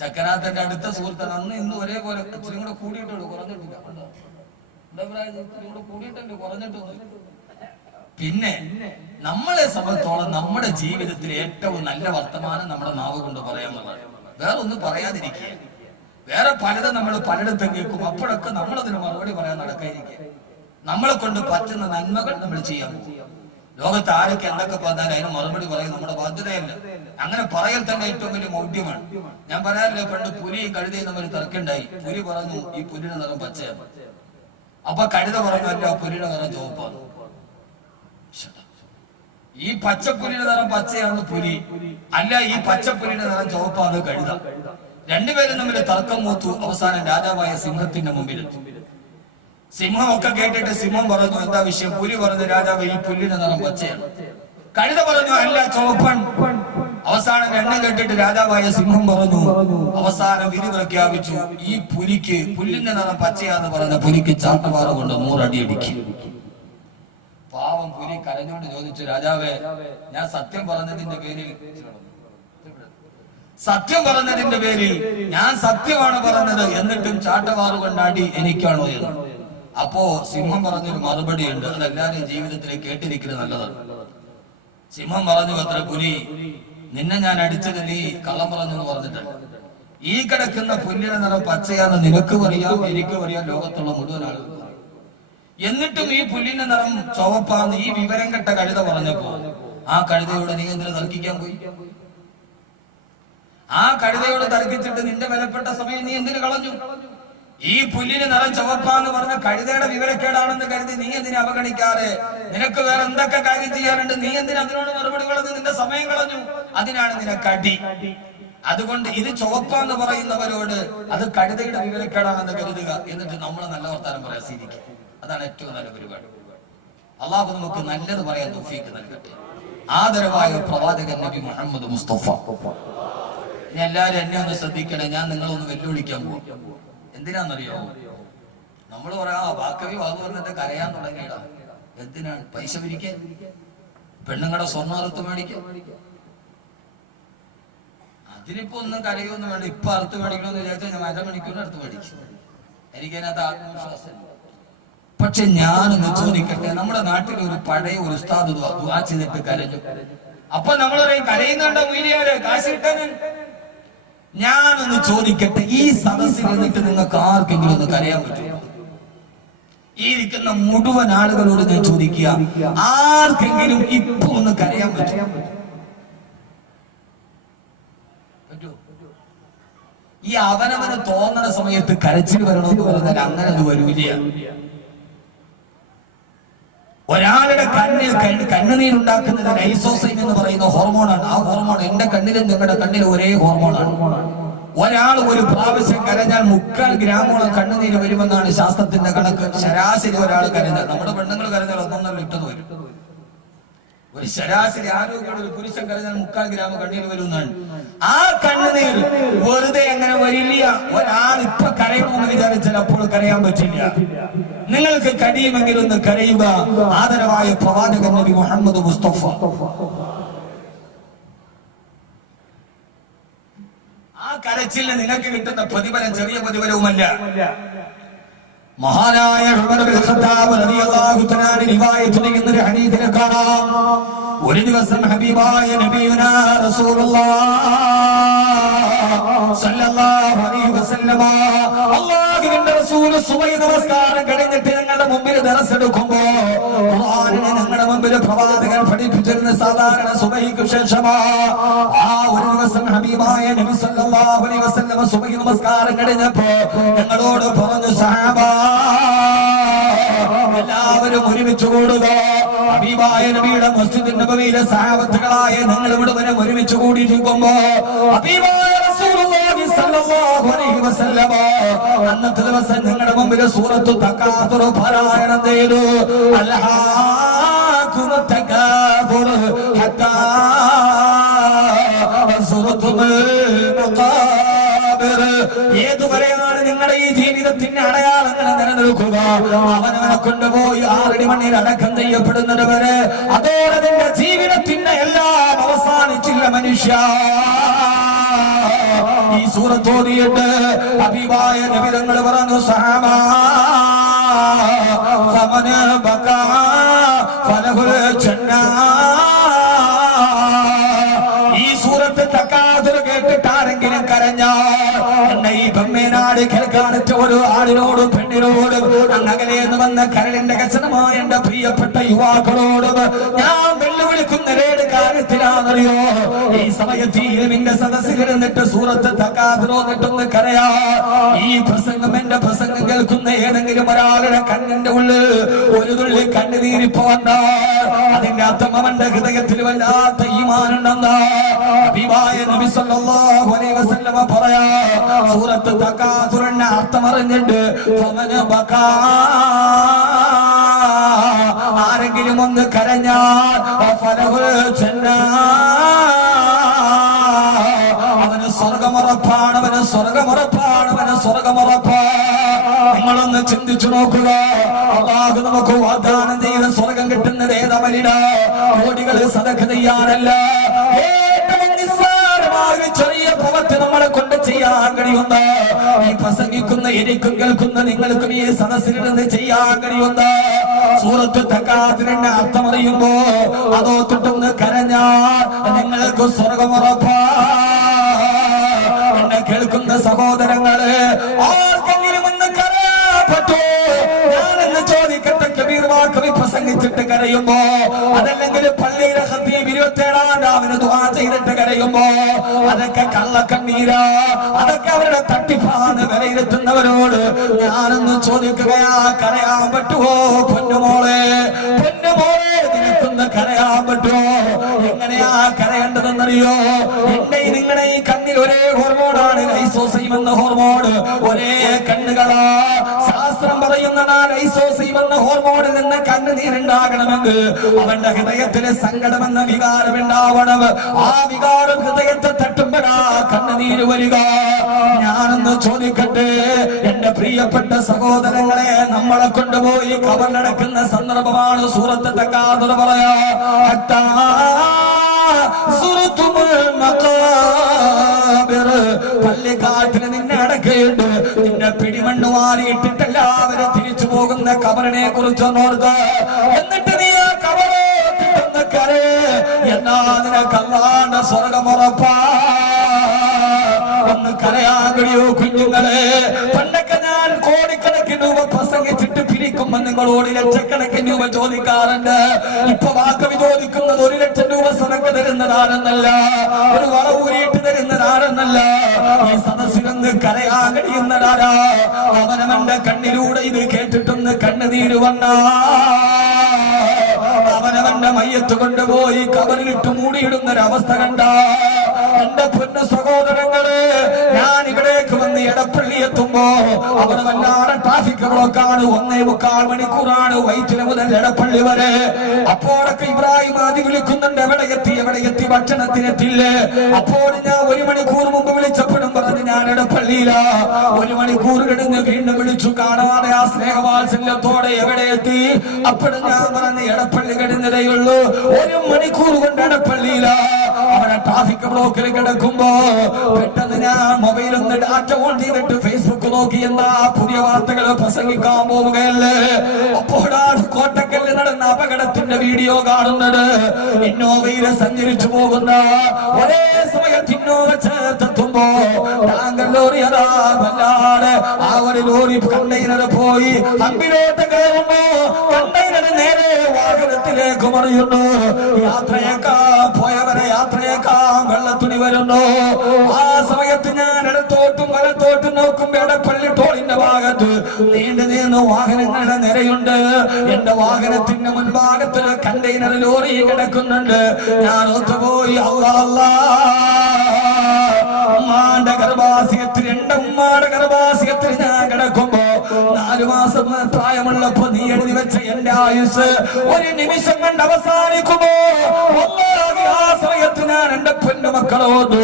ചക്കനാഥന്റെ അടുത്ത സുഹൃത്താണ്. അന്ന് ഇന്നും ഒരേപോലെ ഇച്ചിരി കൂടെ കൂടിയിട്ടുള്ളൂ, കുറഞ്ഞിട്ടില്ല. എന്താ പറയാ, ഇച്ചിരി കൂടെ കൂടിയിട്ടുണ്ട്, കുറഞ്ഞിട്ടൊന്നും. പിന്നെ നമ്മളെ സംബന്ധിച്ചോളം നമ്മുടെ ജീവിതത്തിൽ ഏറ്റവും നല്ല വർത്തമാനം നമ്മുടെ നാവ് കൊണ്ട് പറയാമെന്നുള്ളത്. വേറെ ഒന്നും പറയാതിരിക്കുക. വേറെ പലതും നമ്മൾ പലയിടത്തും കേൾക്കും. അപ്പോഴൊക്കെ നമ്മളതിന് മറുപടി പറയാൻ നടക്കാതിരിക്കുക. നമ്മളെ കൊണ്ട് പറ്റുന്ന നന്മകൾ നമ്മൾ ചെയ്യാൻ പോകും. ലോകത്ത് ആരൊക്കെ എന്തൊക്കെ പറഞ്ഞാലും അതിന് മറുപടി പറയും നമ്മുടെ ബാധ്യതയല്ല. അങ്ങനെ പറയൽ തന്നെ ഏറ്റവും വലിയ മൗഢ്യമാണ്. ഞാൻ പറയാറില്ല, പണ്ട് പുലിയും കഴുതയും തമ്മിൽ തർക്കുണ്ടായി. പുലി പറഞ്ഞു ഈ പുലിയുടെ നിറം പച്ചയാണ്. അപ്പൊ കഴുത പറഞ്ഞു അല്ല, പുലിയുടെ നിറം ചുവപ്പാണ്. ഈ പച്ചപ്പുലിയുടെ നിറം പച്ചയാണ് പുലി, അല്ല ഈ പച്ചപ്പുലിയുടെ നിറം ചുവപ്പാണ് കഴുത. രണ്ടുപേരും തമ്മിൽ തർക്കം മൂത്തു. അവസാനം രാജാവായ സിംഹത്തിന്റെ മുമ്പിലെത്തി. സിംഹമൊക്കെ കേട്ടിട്ട് സിംഹം പറഞ്ഞു എന്താ വിഷയം? പുലി പറഞ്ഞു രാജാവ് ഈ പുല്ലിന്റെ നിറം പച്ചയാണ്. കഴുത പറഞ്ഞു അല്ല ചുവപ്പൻ. അവസാനം രണ്ടും കേട്ടിട്ട് രാജാവായ സിംഹം പറഞ്ഞു, അവസാനം വിധി പ്രഖ്യാപിച്ചു, ഈ പുലിക്ക് പുല്ലിന്റെ നിറം പച്ചയാന്ന് പറഞ്ഞ പുലിക്ക് ചാട്ടുപാറ കൊണ്ട് 100 അടി അടിക്കും. പാവം പുലി കരഞ്ഞോണ്ട് ചോദിച്ചു, രാജാവേ ഞാൻ സത്യം പറഞ്ഞതിന്റെ പേരിൽ ഞാൻ സത്യമാണ് പറഞ്ഞത്, എന്നിട്ടും ചാട്ടവാറ് കൊണ്ടാടി എനിക്കാണോ എന്ന്. അപ്പോ സിംഹം പറഞ്ഞൊരു മറുപടി ഉണ്ട്, അതെല്ലാരും ജീവിതത്തിൽ കേട്ടിരിക്കുന്നത് നല്ലതാണ്. സിംഹം പറഞ്ഞു, അത്ര പുലി, നിന്നെ ഞാൻ അടിച്ചത് നീ കള്ളം പറഞ്ഞെന്ന് പറഞ്ഞിട്ടുണ്ട്. ഈ കിടക്കുന്ന പുല്ലിന്റെ നിറം പച്ചയാന്ന് നിനക്കും അറിയാം, എനിക്കും അറിയാം, ലോകത്തുള്ള മുഴുവൻ ആളുകൾക്കും. എന്നിട്ടും ഈ പുല്ലിന്റെ നിറം ചുവപ്പാന്ന് ഈ വിവരം കെട്ട കഴുത പറഞ്ഞപ്പോ ആ കഴുതയോട് നീ എന്തിനു തർക്കിക്കാൻ പോയി? ആ കഴുതയോട് തർക്കിച്ചിട്ട് നിന്റെ വിലപ്പെട്ട സമയം നീ എന്തിനു കളഞ്ഞു? ഈ പുല്ലിന് നിറം ചുവപ്പാന്ന് പറഞ്ഞ കഴുതയുടെ വിവരക്കേടാണെന്ന് കരുതി നീ എന്തിനെ അവഗണിക്കാതെ നിനക്ക് വേറെ എന്തൊക്കെ കാര്യം ചെയ്യാനുണ്ട്, നീ എന്തിനു അതിനോട് മറുപടി കളഞ്ഞ് നിന്റെ സമയം കളഞ്ഞു? അതിനാണ് നിനക്ക് അടി. അതുകൊണ്ട് ഇത് ചുവപ്പാന്ന് പറയുന്നവരോട് അത് കഴുതയുടെ വിവരക്കേടാണെന്ന് കരുതുക, എന്നിട്ട് നമ്മൾ നല്ല വർത്താനം പറയാൻ സ്വീകരിക്കുക. അതാണ് ഏറ്റവും നല്ല പരിപാടി. അള്ളാഹു നമുക്ക് നല്ലത് പറയാൻ തൗഫീഖ് നൽകട്ടെ. ആദരവായ പ്രവാചകൻ നബി മുഹമ്മദ് മുസ്തഫ. ഇനി എല്ലാവരും എന്നെ ഒന്ന് ശ്രദ്ധിക്കണേ, ഞാൻ നിങ്ങളൊന്ന് വെല്ലുവിളിക്കാൻ പോകും. എന്തിനാന്നറിയോ? നമ്മൾ പറയാ വാക്കവി വാക്ക് പറഞ്ഞിട്ട് കരയാൻ തുടങ്ങിയടാ. എന്തിനാണ്? പൈസ പിരിക്കാൻ, പെണ്ണുങ്ങളുടെ സ്വർണ്ണ അറുത്ത് മേടിക്കാൻ. അതിനിപ്പോ ഒന്നും കരയൊന്നും വേണ്ട. ഇപ്പൊ അറുത്ത് മേടിക്കണമെന്ന് വിചാരിച്ചാൽ ഞാൻ 1 മണിക്കൂറിന് അടുത്ത് മേടിക്കും. എനിക്കതിനകത്ത് ആത്മവിശ്വാസം. പക്ഷെ ഞാനൊന്ന് ചോദിക്കട്ടെ, നമ്മുടെ നാട്ടിൽ ഒരു പഴയ ഒരു ഉസ്താദ് ദുആ ചെയ്തിട്ട് കരഞ്ഞു. അപ്പൊ നമ്മൾ പറയും കരയുന്നുണ്ടോ മീഡിയയില് കാശ് കിട്ടാൻ? ഞാനൊന്ന് ചോദിക്കട്ടെ, ഈ സദസ്സിൽ നിന്നിട്ട് നിങ്ങൾക്ക് ആർക്കെങ്കിലും ഒന്ന് കരയാൻ പറ്റുമോ? ഈ ഇരിക്കുന്ന മുഴുവൻ ആളുകളോട് ഞാൻ ചോദിക്കുക, ആർക്കെങ്കിലും ഇപ്പൊ ഒന്ന് കരയാൻ പറ്റുമോ? ഈ അവനവന് തോന്നണ സമയത്ത് കരച്ചിൽ വരണമെന്ന് പറഞ്ഞാൽ അങ്ങനെ അത് വരൂല. ഒരാളുടെ കണ്ണുനീരുണ്ടാക്കുന്നത് ലൈസോസൈൻ എന്ന് പറയുന്ന ഹോർമോണാണ്. ആ ഹോർമോൺ എന്റെ കണ്ണിലും നിങ്ങളുടെ കണ്ണിലും ഒരേ ഹോർമോണാണ്. ഒരാൾ ഒരു പ്രാവശ്യം കരഞ്ഞാൽ 3/4 ഗ്രാമോളം കണ്ണുനീര് വരുമെന്നാണ് ശാസ്ത്രത്തിന്റെ കണക്ക്. ശരാശരി ഒരാൾ കരഞ്ഞാൽ, നമ്മുടെ പെണ്ണുങ്ങൾ കരഞ്ഞാൽ 1.5 ലിറ്റർ വരും. ഒരു ശരാശരി ആരോഗ്യമുള്ള ഒരു പുരുഷൻ കരഞ്ഞാൽ 3/4 ഗ്രാം കണ്ണീര് വരുമെന്നാണ്. ആ കണ്ണുനീർ വെറുതെ അങ്ങനെ വരില്ല. ഒരാൾ ഇപ്പൊ കരയണമെന്ന് വിചാരിച്ചാൽ അപ്പോൾ കരയാൻ പറ്റില്ല. നിങ്ങൾക്ക് കഴിയുമെങ്കിൽ ഒന്ന് കരയുക. ആദരവായ പ്രവാചകൻ നബി മുഹമ്മദ് മുസ്തഫ. ആ കരച്ചിലിന് നിങ്ങൾക്ക് കിട്ടുന്ന പ്രതിഫലം ചെറിയ പ്രതിഫലവുമല്ല. മഹാനായ ഉമർ ഇബ്നു ഖത്താബ് റളിയല്ലാഹു തആല റിവായത്ത് ചെയ്യുന്ന ഒരു ഹദീസിൽ കാണാം, ഒരു ദിവസം ഹബീബായ നബിയുനാ റസൂലുള്ളാഹ് സല്ലല്ലാഹു അലൈഹി വസല്ലമ അല്ലാഹുവിന്റെ റസൂൽ സുബഹി നമസ്കാരം കഴിഞ്ഞിട്ട് ഞങ്ങളുടെ മുമ്പിൽ ദർസ് എടുക്കുമ്പോൾ ഖുർആനിനെ ഞങ്ങളുടെ മുമ്പിൽ പ്രവാചകൻ പഠിപ്പിച്ചിരുന്ന സാധാരണ സുബഹിക്ക് ശേഷമാ. ആ ഒരു ദിവസം ഹബീബായ നബി സല്ലല്ലാഹു അലൈഹി വസല്ലമ സുബഹി നമസ്കാരം കഴിഞ്ഞപ്പോൾ ഞങ്ങളോട് പറഞ്ഞു, സഹാബ എല്ലാവരും ഒരുമിച്ച് കൂടുക. ഹബീബായ നബിയുടെ മസ്ജിദ് നബവിയിലെ സഹാബത്തുകളായ ഞങ്ങൾ ഇവിടെ ഒരുമിച്ച് കൂടിയിരിക്കുമ്പോ ഹബീബായ റസൂലുള്ളാഹി സല്ലല്ലാഹു അലൈഹി വസല്ലമ അന്നത്തെ ദിവസം ഞങ്ങളുടെ മുമ്പിൽ സൂറത്തു തകാസുർ പാരായണം ചെയ്തു. അൽഹാകുമു തകാസുർ ഹത്താ സുറത്തുൽ മഖാബിർ. ഏതുവരെയാണ് നിങ്ങളുടെ ഈ ജീവിതത്തിന്റെ അടയാളങ്ങൾ നിലനിൽക്കുക? അവനവനെ കൊണ്ടുപോയി 6 അടി മണ്ണിൽ അടക്കം ചെയ്യപ്പെടുന്നത് വരെ. അതോടെ നിന്റെ ജീവിതത്തിന്റെ എല്ലാം അവസാനിച്ചില്ല മനുഷ്യ. ഈ സൂറത്ത് ഓതിയിട്ട് ഹബീബായ നബി തങ്ങൾ പറഞ്ഞു, സഹാബാ ഫമന ബകാ ഫലഹുൽ ജന്നാ. ഈ സൂറത്ത് തകാസുർ കേട്ടിട്ട് ആരെങ്കിലും കരഞ്ഞാൽ, എന്നെ ഈ ബമ്മേനാട് കേൾക്കാനറ്റ ഒരു ആടിനോടും പെണ്ണിനോടും അങ്ങകലേന്ന് വന്ന കരളിന്റെ കച്ചനമായ എന്റെ പ്രിയപ്പെട്ട യുവാക്കളോടും ഞാൻ വെല്ലുവിളിക്കുന്ന ഏത് കാര്യത്തിലാണെന്നറിയോ? ഈ സമയത്ത് നിന്റെ സദസ്സിലിരുന്നിട്ട് സൂറത്ത് തകാസുർ ഓതിട്ടൊന്ന് കരയാ. ഈ പ്രസംഗം എന്റെ പ്രസംഗം കേൾക്കുന്ന ഏതെങ്കിലും ഒരാളുടെ കണ്ണിന്റെ ഉള്ളിൽ ഒരു തുള്ളി കണ്ണുനീരിപ്പോ വന്നാൽ അതിന്റെ അർത്ഥം അവന്റെ ഹൃദയത്തിൽ വല്ലാത്ത ഈമാനുണ്ടെന്നാ ഹബീബായ നബി സല്ലല്ലാഹു അലൈഹി വസല്ലമ പറയാ. സൂറത്ത് തകാസുറിന്റെ അർത്ഥം അറിഞ്ഞിട്ട് ഫമന ബകാ, ആരെങ്കിലും ഒന്ന് കരഞ്ഞാൽ ഫലഹുൽ ജന്നാ, അവന് സ്വർഗമുറപ്പാണ്, അവന് സ്വർഗമുറപ്പാണ്, അവന് സ്വർഗമുറപ്പാണ്. നിങ്ങളൊന്ന് ചിന്തിച്ചു നോക്കുക. അല്ലാഹു നമുക്ക് വാഗ്ദാനം ചെയ്ത സ്വർഗം കിട്ടുന്നത് ഏതമലിട? കോടികൾ സദഖ ചെയ്യാനല്ല. ഏറ്റവും നിസ്സാരമായ ചെറിയ പ്രവൃത്തി നമ്മളെ കൊണ്ട് ചെയ്യാൻ കഴിയുന്ന, ഈ പ്രസംഗിക്കുന്ന എനിക്കും കേൾക്കുന്ന നിങ്ങൾക്കും ഈ സദസ്സിലിരുന്ന് ചെയ്യാൻ കഴിയുന്ന സൂറത്ത് തകാസുറിന്റെ അർത്ഥം അറിയുമ്പോ അതോ തൊട്ടൊന്ന് കരഞ്ഞാൽ നിങ്ങൾക്ക് സ്വർഗമുറപ്പാ. എന്നെ കേൾക്കുന്ന സഹോദരങ്ങള്, ആർക്കെങ്കിലും ഒന്ന് കരയാൻ പറ്റോ? ഞാനെന്ന് ചോദിക്കട്ടെ, കബീർ വാക്കവി പ്രസംഗിച്ചിട്ട് കരയുമ്പോ, അതല്ലെങ്കിൽ പള്ളിയിലെ ഖതീബ് 27-ാം രാവിലെ ദുആ ചെയ്തിട്ട് കരയുമ്പോ, അതൊക്കെ കള്ളക്കണ്ണീരാ, അതൊക്കെ അവരുടെ തട്ടിപ്പാണ് വിലയിരുത്തുന്നവരോട് ഞാനൊന്ന് ചോദിക്കുകയാ, കരയാൻ പറ്റുമോ? പൊന്നുമോളെ, പൊന്നുമോളെ, നിനക്കൊന്ന് കരയാൻ പറ്റുമോ? എങ്ങനെയാ കരയേണ്ടതെന്നറിയോ? എന്റെ നിങ്ങളുടെ ഈ കണ്ണിൽ ഒരേ ഹോർമോണാണ്, ലൈസോസൈം എന്ന ഹോർമോൺ. ഒരേ കണ്ണുകളാ. ശാസ്ത്രം പറയുന്ന ലൈസോസൈം എന്ന ഹോർമോണിൽ നിന്ന് കണ്ണുനീരുണ്ടാകണമെങ്കിൽ അവന്റെ ഹൃദയത്തിലെ സങ്കടം എന്ന വികാരം ഉണ്ടാവണം. ആ വികാരം ഹൃദയത്തെ തട്ടുമ്പോഴാ കണ്ണുനീര് വരിക. ഞാനൊന്ന് ചോദിക്കട്ടെ, എന്റെ പ്രിയപ്പെട്ട സഹോദരങ്ങളെ, നമ്മളെ കൊണ്ടുപോയി കബറിലടക്കുന്ന സന്ദർഭമാണ് സൂറത്ത് തകാസുർ പറയാ. പള്ളിക്കാട്ടിന് നിന്നെ അടക്കയുണ്ട്, നിന്നെ പിടിമണ്ണ് വാരിയിട്ടിട്ട് എല്ലാവരും തിരിച്ചു പോകുന്ന കബറിനെ കുറിച്ചൊന്നോർത്ത്, എന്നിട്ട് നീ ആ കബറൊന്ന് കരേ. എന്നാ നിനക്കല്ലാണ്ട് സ്വർഗമുറപ്പാ. ഒന്ന് കരയാൻ കഴിയോ കുഞ്ഞുങ്ങളെ? പണ്ടൊക്കെ ഞാൻ കോടിക്കണക്കിന് രൂപ പ്രസംഗിച്ചിട്ട് പിരിക്കുമ്പോ നിങ്ങളോട് ലക്ഷക്കണക്കിന് രൂപ ചോദിക്കാറുണ്ട്. ഇപ്പൊ വാക്കവി ചോദിക്കുന്നത് 1 ലക്ഷം രൂപ സദഖ തരുന്നതാണെന്നല്ല, ഒരു വളവൂരിയിട്ട് തരുന്നതാണെന്നല്ല. ഈ സദസ്സിലൊന്ന് കരയാൻ കഴിയുന്നതാരാ? അവനവന്റെ കണ്ണിലൂടെ ഇത് കേട്ടിട്ടൊന്ന് കണ്ണുനീര് വന്നാ അവനവന്റെ മയ്യത്ത് കൊണ്ടുപോയി കബറിലിട്ട് മൂടിയിടുന്നൊരവസ്ഥ കണ്ട എന്റെ പൊന്നു സഹോദരങ്ങളെ, ഞാൻ ഇവിടേക്ക് വന്ന് എടപ്പള്ളി എത്തുമ്പോ അവിടെ വല്ലാതെ ട്രാഫിക് ബ്ലോക്കാണ്. 1.25 മണിക്കൂറാണ് വൈറ്റില മുതൽ എടപ്പള്ളി വരെ. അപ്പോഴൊക്കെ ഇബ്രാഹിം ആദ്യം വിളിക്കുന്നുണ്ട്, എവിടെ എത്തി ഭക്ഷണത്തിനെത്തില്ലേ? അപ്പോൾ ഞാൻ 1 മണിക്കൂർ മുമ്പ് വിളിച്ചപ്പോഴും പറഞ്ഞു ഞാൻ എടപ്പള്ളിയിലാ. 1 മണിക്കൂർ കഴിഞ്ഞ് വീണ്ടും വിളിച്ചു, കാണാതെ ആ സ്നേഹവാത്സല്യത്തോടെ എവിടെ എത്തി? അപ്പോഴും ഞാൻ പറഞ്ഞു എടപ്പള്ളി കഴിഞ്ഞതേയുള്ളൂ. 1 മണിക്കൂർ കൊണ്ട് എടപ്പള്ളിയിലാ. അവിടെ ട്രാഫിക് ബ്ലോക്കിൽ കിടക്കുമ്പോ പെട്ടെന്ന് ഞാൻ മൊബൈൽ ഒന്ന് ഡാറ്റ ഓൺ ചെയ്തിട്ട് ഫേസ്ബുക്ക് നോക്കി, എന്താ പുതിയ വാർത്തകൾ പ്രസംഗിക്കാൻ പോവുകയല്ലേ? അപ്പോഴാണ് കോട്ടക്കല്ലിൽ നടന്ന അപകടത്തിന്റെ വീഡിയോ കാണുന്നത്. ഇന്നോവയില് സഞ്ചരിച്ചു പോകുന്ന ഒരേ സമയത്ത് ഇന്നോവ ചേർത്തെത്തുമ്പോ ടാങ്കർ ലോറി അതാ വല്ലാതെ ആ ഒരു ലോറി കണ്ടെയ്നർ പോയി അമ്പിലോട്ട് കയറുമ്പോ കണ്ടെയ്നർ നേരെ വാഹനത്തിലേക്ക് മറിയുന്നു. പോയവരെ യാത്രയേക്കാൻ വെള്ളത്തുണി വരുന്നു. ആ സമയത്ത് ഞാൻ ഇടത്തോട്ടും വലത്തോട്ടും നോക്കുമ്പോ എടപ്പള്ളി ടോളിന്റെ ഭാഗത്ത് നീണ്ടു നീന്ന് വാഹനങ്ങളുടെ നിരയുണ്ട്. എന്റെ വാഹനത്തിന്റെ മുൻഭാഗത്ത് കണ്ടെയ്നർ ലോറി കിടക്കുന്നുണ്ട്. ഞാൻ ഒത്തുപോയി, അല്ലാ ഉമ്മാന്റെ ഗർഭാശയത്തിൽ, എന്റെ ഉമ്മാന്റെ ഗർഭാശയത്തിൽ ഞാൻ കിടക്കുമ്പോ 4 മാസം പ്രായമുള്ളപ്പോ നീ എഴുതി വെച്ച എന്റെ ആയുസ് ഒരു നിമിഷം കണ്ട് അവസാനിക്കുമോ? ആ സമയത്ത് ഞാൻ എന്റെ പൊന്നുമക്കളോട്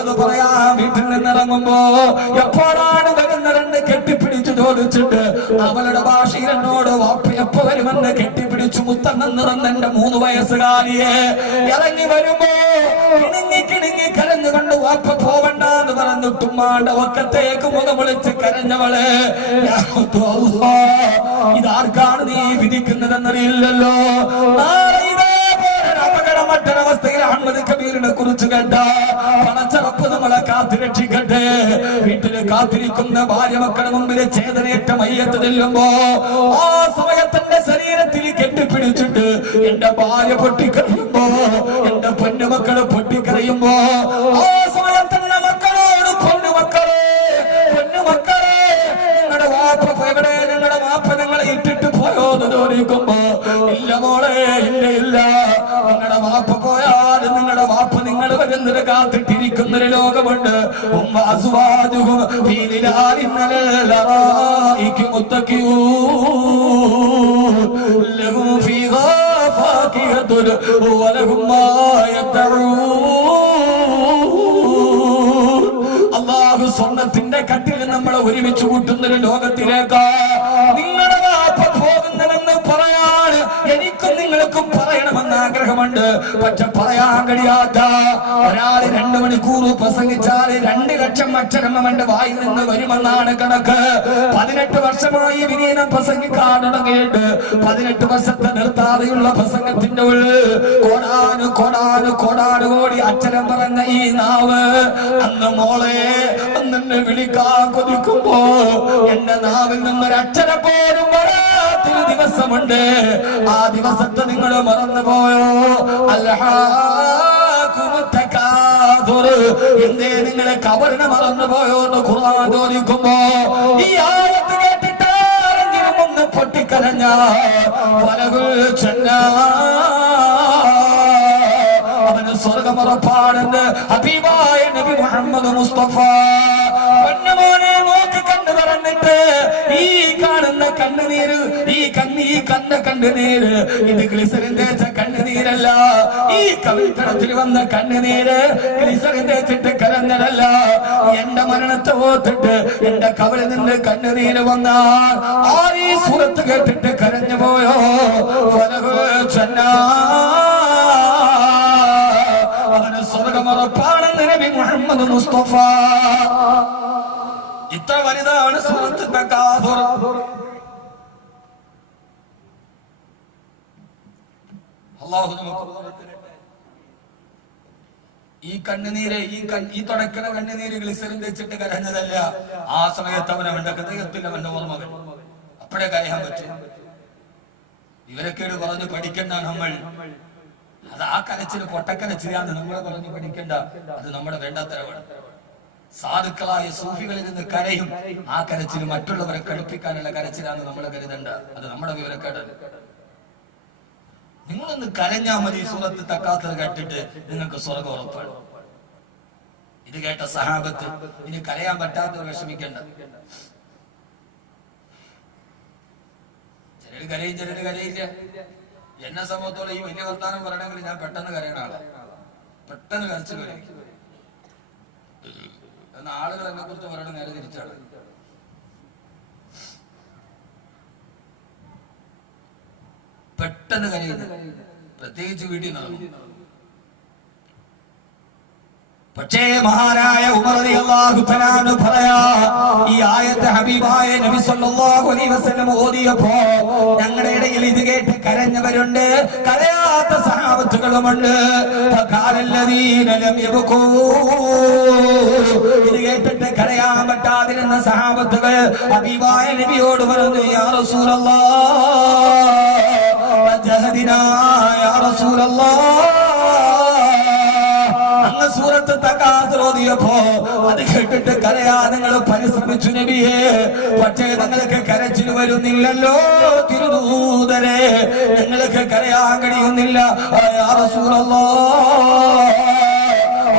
അത് പറയാൻ വീട്ടിൽ നിന്നിറങ്ങുമ്പോ എപ്പോഴാണ് വരുന്നതെന്ന് കെട്ടിപ്പിടിച്ചു ചോദിച്ചിട്ട് അവളുടെ ഭാഷയിൽ എന്നോട് വാപ്പ എപ്പോ വരുമെന്ന് കെട്ടിപ്പിടിച്ചു മുത്തം നിറന്ന് എന്റെ 3 വയസ്സുകാരിയെ ഇറങ്ങി വരുമ്പോ കിണുങ്ങി കരഞ്ഞുകൊണ്ട് വാപ്പ പോവണ്ടെന്ന് പറഞ്ഞിട്ട് ഉമ്മാന്റെ ഒക്കത്തേക്ക് മുഖം വിളിച്ച് കരഞ്ഞവള്, ഇതാർക്കാണ് നീ വിധിക്കുന്നതെന്നറിയില്ലല്ലോ. നാളെ മറ്റൊരവസ്ഥയിൽ അഹമ്മദ് കബീറിനെ കുറിച്ച് കേട്ട പണച്ചറപ്പ് നമ്മളെ കാത്തുരക്ഷിക്കട്ടെ. വീട്ടില് കാത്തിരിക്കുന്ന ഭാര്യ മക്കളുടെ മുമ്പിൽ ചേതനയേറ്റ മയ്യത്ത് ചെല്ലുമ്പോ ആ സമയത്തിന്റെ ശരീരത്തിൽ കെട്ടിപ്പിടിച്ചിട്ട് എന്റെ ഭാര്യ പൊട്ടിക്കറിയുമ്പോ, എന്റെ പൊന്നുമക്കള് പൊട്ടിക്കറിയുമ്പോ ആ സമയത്തിന്റെ മക്കളോട് പൊന്നുമക്കളെ നിങ്ങളുടെ വാപ്പ എവിടെ, നിങ്ങളുടെ വാപ്പ നിങ്ങളെ ഇട്ടിട്ട് പോയോന്ന് ചോദിക്കുമ്പോ ഇല്ല മോളെ, ഇല്ല, നിങ്ങളുടെ വാപ്പ പോയാലും നിങ്ങളുടെ വാപ്പ നിങ്ങൾ വരുന്നത് കാത്തിട്ടിരിക്കുന്നൊരു ലോകമുണ്ട്. അല്ലാഹു സ്വർണ്ണത്തിന്റെ കട്ടിൽ നമ്മളെ ഒരുമിച്ച് കൂട്ടുന്നൊരു ലോകത്തിലേക്ക് നിങ്ങളുടെ വാപ്പ പോകുന്നതെന്ന് പറയാൻ എനിക്കും നിങ്ങൾക്കും പറയണമെന്ന് ആഗ്രഹമുണ്ട്. പക്ഷെ പറയാൻ കഴിയാത്ത ഒരാൾ 2 മണിക്കൂർ പ്രസംഗിച്ചാൽ 2 ലക്ഷം അക്ഷരം അവന്റെ വായിൽ നിന്ന് വരുമെന്നാണ് കണക്ക്. 18 വർഷമായി വിനീനം പ്രസംഗിക്കാൻ തുടങ്ങിയിട്ട് 18 വർഷത്തെ നിർത്താതെയുള്ള പ്രസംഗത്തിന്റെ ഉള്ളിൽ കോടാനുകോടി അക്ഷരം പറഞ്ഞ ഈ നാവ് അന്ന് മോളെ അന്നെ വിളിക്കാൻ കൊതിക്കുമ്പോ എന്റെ നാവിൽ നിന്നൊരക്ഷരം പോലും വരാത്തൊരു ദിവസമുണ്ട്. ആ ദിവസത്തെ നിങ്ങൾ മറന്നുപോയോ? എന്തേ നിങ്ങളെ കബറിനെ മറന്നുപോയോ എന്ന് ഖുർആൻ ചോദിക്കുമ്പോ ഈ ആയത്ത് കേട്ടിട്ട് ആരെങ്കിലും ഒന്ന് പൊട്ടിക്കരഞ്ഞ അവന് സ്വർഗമുറപ്പാണെന്ന് ഹബീബായ നബി മുഹമ്മദ് മുസ്തഫ. പൊന്നുമോനെ നോക്കി കണ്ടു പറഞ്ഞിട്ട് ഈ കാണുന്ന കണ്ണുനീര്, ഈ കണ്ട കണ്ണുനീര് ഇത് ഗ്ലിസറിൻ തേച്ച കണ്ണുനീരല്ല. ഈ കവിൾത്തടത്തിൽ വന്ന കണ്ണുനീര് ഗ്ലിസറിൻ തേച്ചിട്ട് കരഞ്ഞതല്ല. എന്റെ മരണത്തെ ഓർത്തിട്ട് എന്റെ കവിളിൽ നിന്ന് കണ്ണുനീര് വന്നാൽ ആരീ സൂറത്ത് കേട്ടിട്ട് കരഞ്ഞു പോയോ? അവന് സ്വർഗമുറപ്പാണെന്ന് നബി മുഹമ്മദ് മുസ്തഫ. ഇത്ര വലുതാണ് സൂറത്ത് തകാസുർ. അല്ലാഹു നമുക്ക് ഈ കണ്ണുനീര്, ഈ തുടക്കണ കണ്ണുനീര് ഗ്ലിസറിൻ വെച്ചിട്ട് കരഞ്ഞതല്ല. ആ സമയത്ത് അവന്റെ ഹൃദയത്തിൽ അവന്റെ ഓർമ്മകൾ അപ്പോഴേ കരയാൻ പറ്റും. ഇവരൊക്കെയാണ് പറഞ്ഞു പഠിക്കണ്ട നമ്മൾ. അത് ആ കരച്ചില് പൊട്ടക്കരച്ചിലാണ് നമ്മളെ പറഞ്ഞു പഠിക്കണ്ട. അത് നമ്മുടെ വേണ്ടാത്തരവാണ്. സാധുക്കളായ സൂഫികളിൽ നിന്ന് കരയും. ആ കരച്ചിൽ മറ്റുള്ളവരെ കടുപ്പിക്കാനുള്ള കരച്ചിലാണ് നമ്മൾ കരുതണ്ട. അത് നമ്മുടെ വിവരക്കേടാണ്. നിങ്ങളൊന്ന് കരഞ്ഞാ മതി. സൂറത്ത് തക്കാത്തത് കേട്ടിട്ട് നിങ്ങൾക്ക് സ്വർഗം ഉറപ്പാണ്. ഇത് കേട്ട സഹാബത്ത് ഇനി കരയാൻ പറ്റാത്തവർ വിഷമിക്കണ്ട. ചിലര് കരയും, ചിലര് കരയില്ല. എന്നെ സംബന്ധിച്ചോളം ഈ വലിയ വർത്താനം പറയണമെങ്കിൽ ഞാൻ പെട്ടെന്ന് കരയണ ആളാ. പെട്ടെന്ന് കരച്ചു കഴിയും. എന്ന ആളുകൾ എന്നെ കുറിച്ച് പറയണ നേരെ തിരിച്ചാണ്. പെട്ടെന്ന് കരയുന്നത്, പ്രത്യേകിച്ച് വീട്ടിൽ നടന്നു. പക്ഷേ മഹാനായ ഉമർ റളിയല്ലാഹു തആല അൻഹു പറയാ, ഈ ആയത്ത് ഹബീബായ നബി സല്ലല്ലാഹു അലൈഹി വസല്ലം ഓതിയപ്പോ ഞങ്ങളുടെ ഇടയിൽ ഇത് കേട്ട് കരഞ്ഞവരുണ്ട്, കരയാത്ത സഹാബത്തുകളുമുണ്ട്. ഫഖാലല്ലദീന ലം യബ്കൂ, ഇത് കേട്ടിട്ട് കരയാൻ പറ്റാതിരുന്ന സഹാബത്തുകൾ ഹബീബായ നബിയോട് പറഞ്ഞു, യാ റസൂലല്ലാഹ് വജഹദിനാ യാ റസൂലല്ലാഹ്. സൂറത്ത് തകാസുർ ഓതിയപ്പോ അത് കേട്ടിട്ട് കരയാൻ നിങ്ങൾ പരിശ്രമിച്ചു നബിയെ. പക്ഷേ നിങ്ങൾക്ക് കരച്ചിൽ വരുന്നില്ലല്ലോ തിരുദൂതരെ, നിങ്ങൾക്ക് കരയാൻ കഴിയുന്നില്ല യാ റസൂലല്ലാഹ്.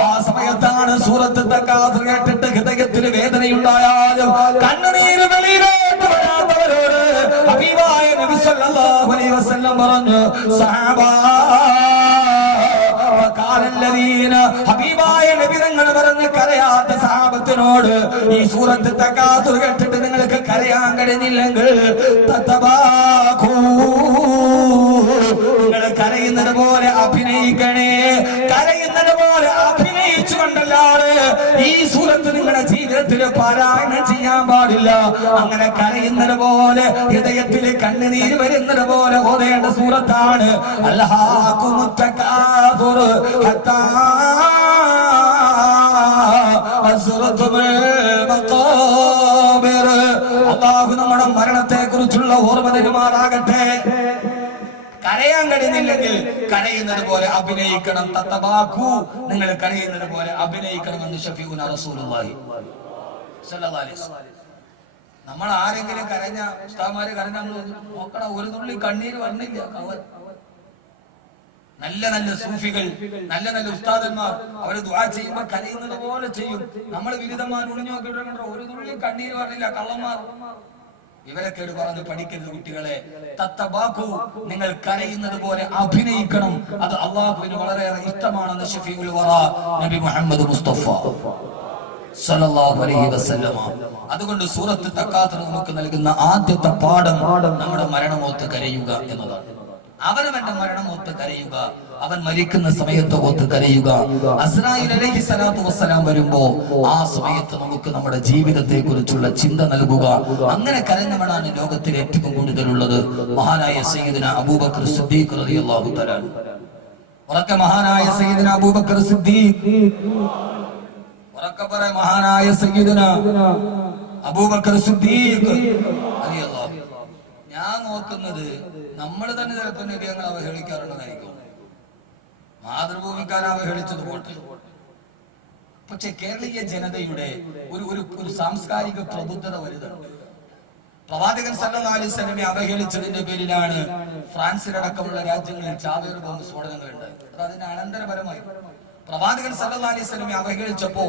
ആ സമയത്താണ് അതുകൊണ്ടാണ് സൂറത്ത് തക്കാസുർ കേട്ടിട്ട് ഹൃദയത്തിൽ വേദനയുണ്ടായാലും കണ്ണുനീര് വെളിയിലേക്ക് വരാത്തവരോട് ഹബീബായ നബി സല്ലല്ലാഹു അലൈഹി വസല്ലം പറഞ്ഞു സഹാബാ ഹബീബായ നബി തങ്ങൾ പറഞ്ഞ് കരയാത്ത സഹാബത്തിനോട് ഈ സൂറത്ത് തക്കാസുർ കേട്ടിട്ട് നിങ്ങൾക്ക് കരയാൻ കഴിഞ്ഞില്ലെങ്കിൽ നിങ്ങൾ കരയുന്നത് പോലെ അഭിനയിക്കണേ. കരയുന്നത് പോലെ അഭിനയിച്ചുകൊണ്ടല്ലാതെ ഈ സൂറത്ത് നിങ്ങളുടെ ജീവിതത്തിൽ പാരായണം ചെയ്യാൻ പാടില്ല. അങ്ങനെ കരയുന്നത് പോലെ ഹൃദയത്തിൽ കണ്ണുനീര് വരുന്നത് പോലെ ഓതേണ്ട സൂറത്താണ് അൽഹാകുമുത് തകാസുർ ഹത്താ അസ്റതുൽ മഖാബിർ. അല്ലാഹു നമ്മുടെ മരണത്തെ കുറിച്ചുള്ള ഓർമ്മ തരുമാറാകട്ടെ. കരയാൻ കഴിയുന്നില്ലെങ്കിൽ കരയുന്നത് പോലെ അഭിനയിക്കണം. തത്തബാഖു, നിങ്ങൾ കരയുന്നത് പോലെ അഭിനയിക്കണമെന്ന് ഷഫീഉന റസൂലുള്ളാഹി സ്വല്ലല്ലാഹു അലൈഹി വസല്ലം. നമ്മൾ ആരെങ്കിലും കരഞ്ഞ ഉസ്താദ്മാര് കരഞ്ഞ നോക്കണം, ഒരു തുള്ളി കണ്ണീര് വന്നില്ല. നല്ല നല്ല സൂഫികൾ, നല്ല നല്ല ഉസ്താദന്മാർ അവര് ദുആ ചെയ്യുമ്പോൾ കരയുന്നത് പോലെ ചെയ്യും. നമ്മൾ വിരുദ്ധന്മാർ ഒളിഞ്ഞു നോക്കിയിട്ട് ഒരു തുള്ളി കണ്ണീര് പറഞ്ഞില്ല. കള്ളന്മാർ വിവരക്കേട് പറഞ്ഞ് പഠിക്കരുത് കുട്ടികളെ. തത്തബാഖു, നിങ്ങൾ കരയുന്നത് പോലെ അഭിനയിക്കണം. അത് അള്ളാഹുവിന് വളരെയേറെ ഇഷ്ടമാണെന്ന് ശഫീഉൽ വറ നബി മുഹമ്മദ് മുസ്തഫ സല്ലല്ലാഹു അലൈഹി വസല്ലമ. അതുകൊണ്ട് സൂറത്ത് തക്കാസുർ നമുക്ക് നൽകുന്ന ആദ്യത്തെ പാഠം നമ്മുടെ മരണമോത്ത് കരയുക എന്നതാണ്. അവനവന്റെ മരണമോത്ത് കരയുക, അവൻ മരിക്കുന്ന സമയത്ത് ഓത്ത് കരയുക. അസ്രായീൽ അലൈഹി സ്വലാത്തു വസ്സലാം വരുമ്പോ ആ സമയത്ത് നമുക്ക് നമ്മുടെ ജീവിതത്തെ കുറിച്ചുള്ള ചിന്ത നൽകുക. അങ്ങനെ കരഞ്ഞവനാണ് ലോകത്തിൽ ഏറ്റവും കൂടുതലുള്ളത്. മഹാനായ സയ്യിദുന അബൂബക്കർ സിദ്ദീഖ് റളിയല്ലാഹു തആല. ഉറക്കെ മഹാനായ സയ്യിദുന അബൂബക്കർ സിദ്ദീഖ്. ഉറക്കെ പറ മഹാനായ സയ്യിദുന അബൂബക്കർ സിദ്ദീഖ് റളിയല്ലാഹു. ഞാൻ നോക്കുന്നത് നമ്മൾ തന്നെ ചിലപ്പോൾ നബിയങ്ങൾ അവഹേളിക്കാറുള്ളതായിരിക്കും. മാതൃഭൂമിക്കാരെ അവഹേളിച്ചത് പോട്ടെ, പക്ഷെ കേരളീയ ജനതയുടെ ഒരു സാംസ്കാരിക പ്രബുദ്ധത വലുതാണ്. പ്രവാചകൻ സല്ലല്ലാഹു അലൈഹി വസല്ലമയെ അവഹേളിച്ചതിന്റെ പേരിലാണ് ഫ്രാൻസിലടക്കമുള്ള രാജ്യങ്ങളിൽ ചാവേർ ബോംബ് സ്ഫോടനങ്ങൾ ഉണ്ടായത്. അതിന് അനന്തരപരമായി പ്രവാചകൻ സല്ലല്ലാഹു അലൈഹി വസല്ലമയെ അവഹേളിച്ചപ്പോ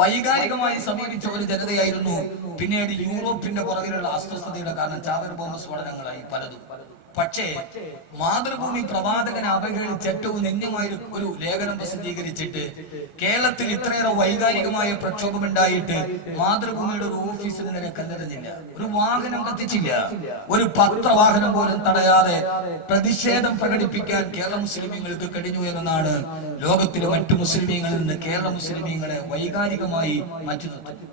വൈകാരികമായി സമീപിച്ച ഒരു ജനതയായിരുന്നു. പിന്നീട് യൂറോപ്പിന്റെ പുറകിലുള്ള അസ്വസ്ഥതയുടെ കാരണം ചാവേർ ബോംബ് സ്ഫോടനങ്ങളായി പലതും. പക്ഷേ മാതൃഭൂമി പ്രവാചകനെ അവഹേളിച്ച് ഏറ്റവും നിന്ദ്യമായ ഒരു ലേഖനം പ്രസിദ്ധീകരിച്ചിട്ട് കേരളത്തിൽ ഇത്രയേറെ വൈകാരികമായ പ്രക്ഷോഭം ഉണ്ടായിട്ട് മാതൃഭൂമിയുടെ ഒരു ഓഫീസിന് നേരെ കല്ലെറിഞ്ഞില്ല, ഒരു വാഹനം കത്തിച്ചില്ല, ഒരു പത്രവാഹനം പോലും തടയാതെ പ്രതിഷേധം പ്രകടിപ്പിക്കാൻ കേരള മുസ്ലിമീങ്ങൾക്ക് കഴിഞ്ഞു എന്നതാണ് ലോകത്തിലെ മറ്റു മുസ്ലിമീങ്ങളിൽ നിന്ന് കേരള മുസ്ലിമീങ്ങളെ വൈകാരികമായി മാറ്റി നിർത്തുന്നത്.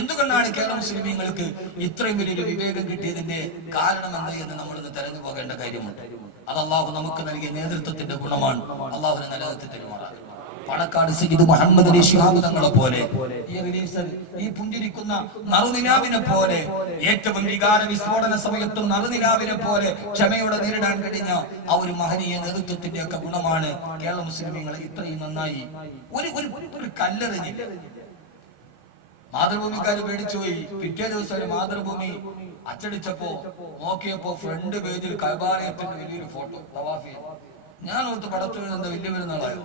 എന്തുകൊണ്ടാണ് കേരള മുസ്ലിമീങ്ങൾക്ക് ഇത്രയും വലിയൊരു വിവേകം കിട്ടിയതിന്റെ കാരണം എന്ത് എന്ന് നമ്മളിന്ന് തെരഞ്ഞു പോകേണ്ട കാര്യമുണ്ട്. അത് അള്ളാഹു നമുക്ക് നൽകിയ നേതൃത്വത്തിന്റെ ഗുണമാണ്. അള്ളാഹുവിനെ നിലനിർത്തി തരുമാറാകും. പാണക്കാട് സയ്യിദ് മുഹമ്മദ് അലി ശിഹാബ് തങ്ങളെ പോലെ, ഈ പുഞ്ചിരിക്കുന്ന നറുനിലാവിനെ പോലെ, ഏറ്റവും വികാര വിസ്ഫോടന സമയത്തും നറുനിലാവിനെ പോലെ ക്ഷമയോടെ നേരിടാൻ കഴിഞ്ഞ ആ ഒരു മഹനീയ നേതൃത്വത്തിന്റെ ഒക്കെ ഗുണമാണ് കേരള മുസ്ലിമീങ്ങളെ ഇത്രയും നന്നായി ഒരു കല്ലെറിഞ്ഞില്ല. മാതൃഭൂമിക്കാര് പേടിച്ചുപോയി. പിറ്റേ ദിവസം ഒരു മാതൃഭൂമി അച്ചടിച്ചപ്പോ നോക്കിയപ്പോ ഫ്രണ്ട് പേജിൽ കഅബാലയത്തിന്റെ വലിയൊരു ഫോട്ടോ തവാഫി. ഞാൻ ഓർത്ത് പടത്തിൽ നിന്ന് വലിയ പെരുന്നാളായോ.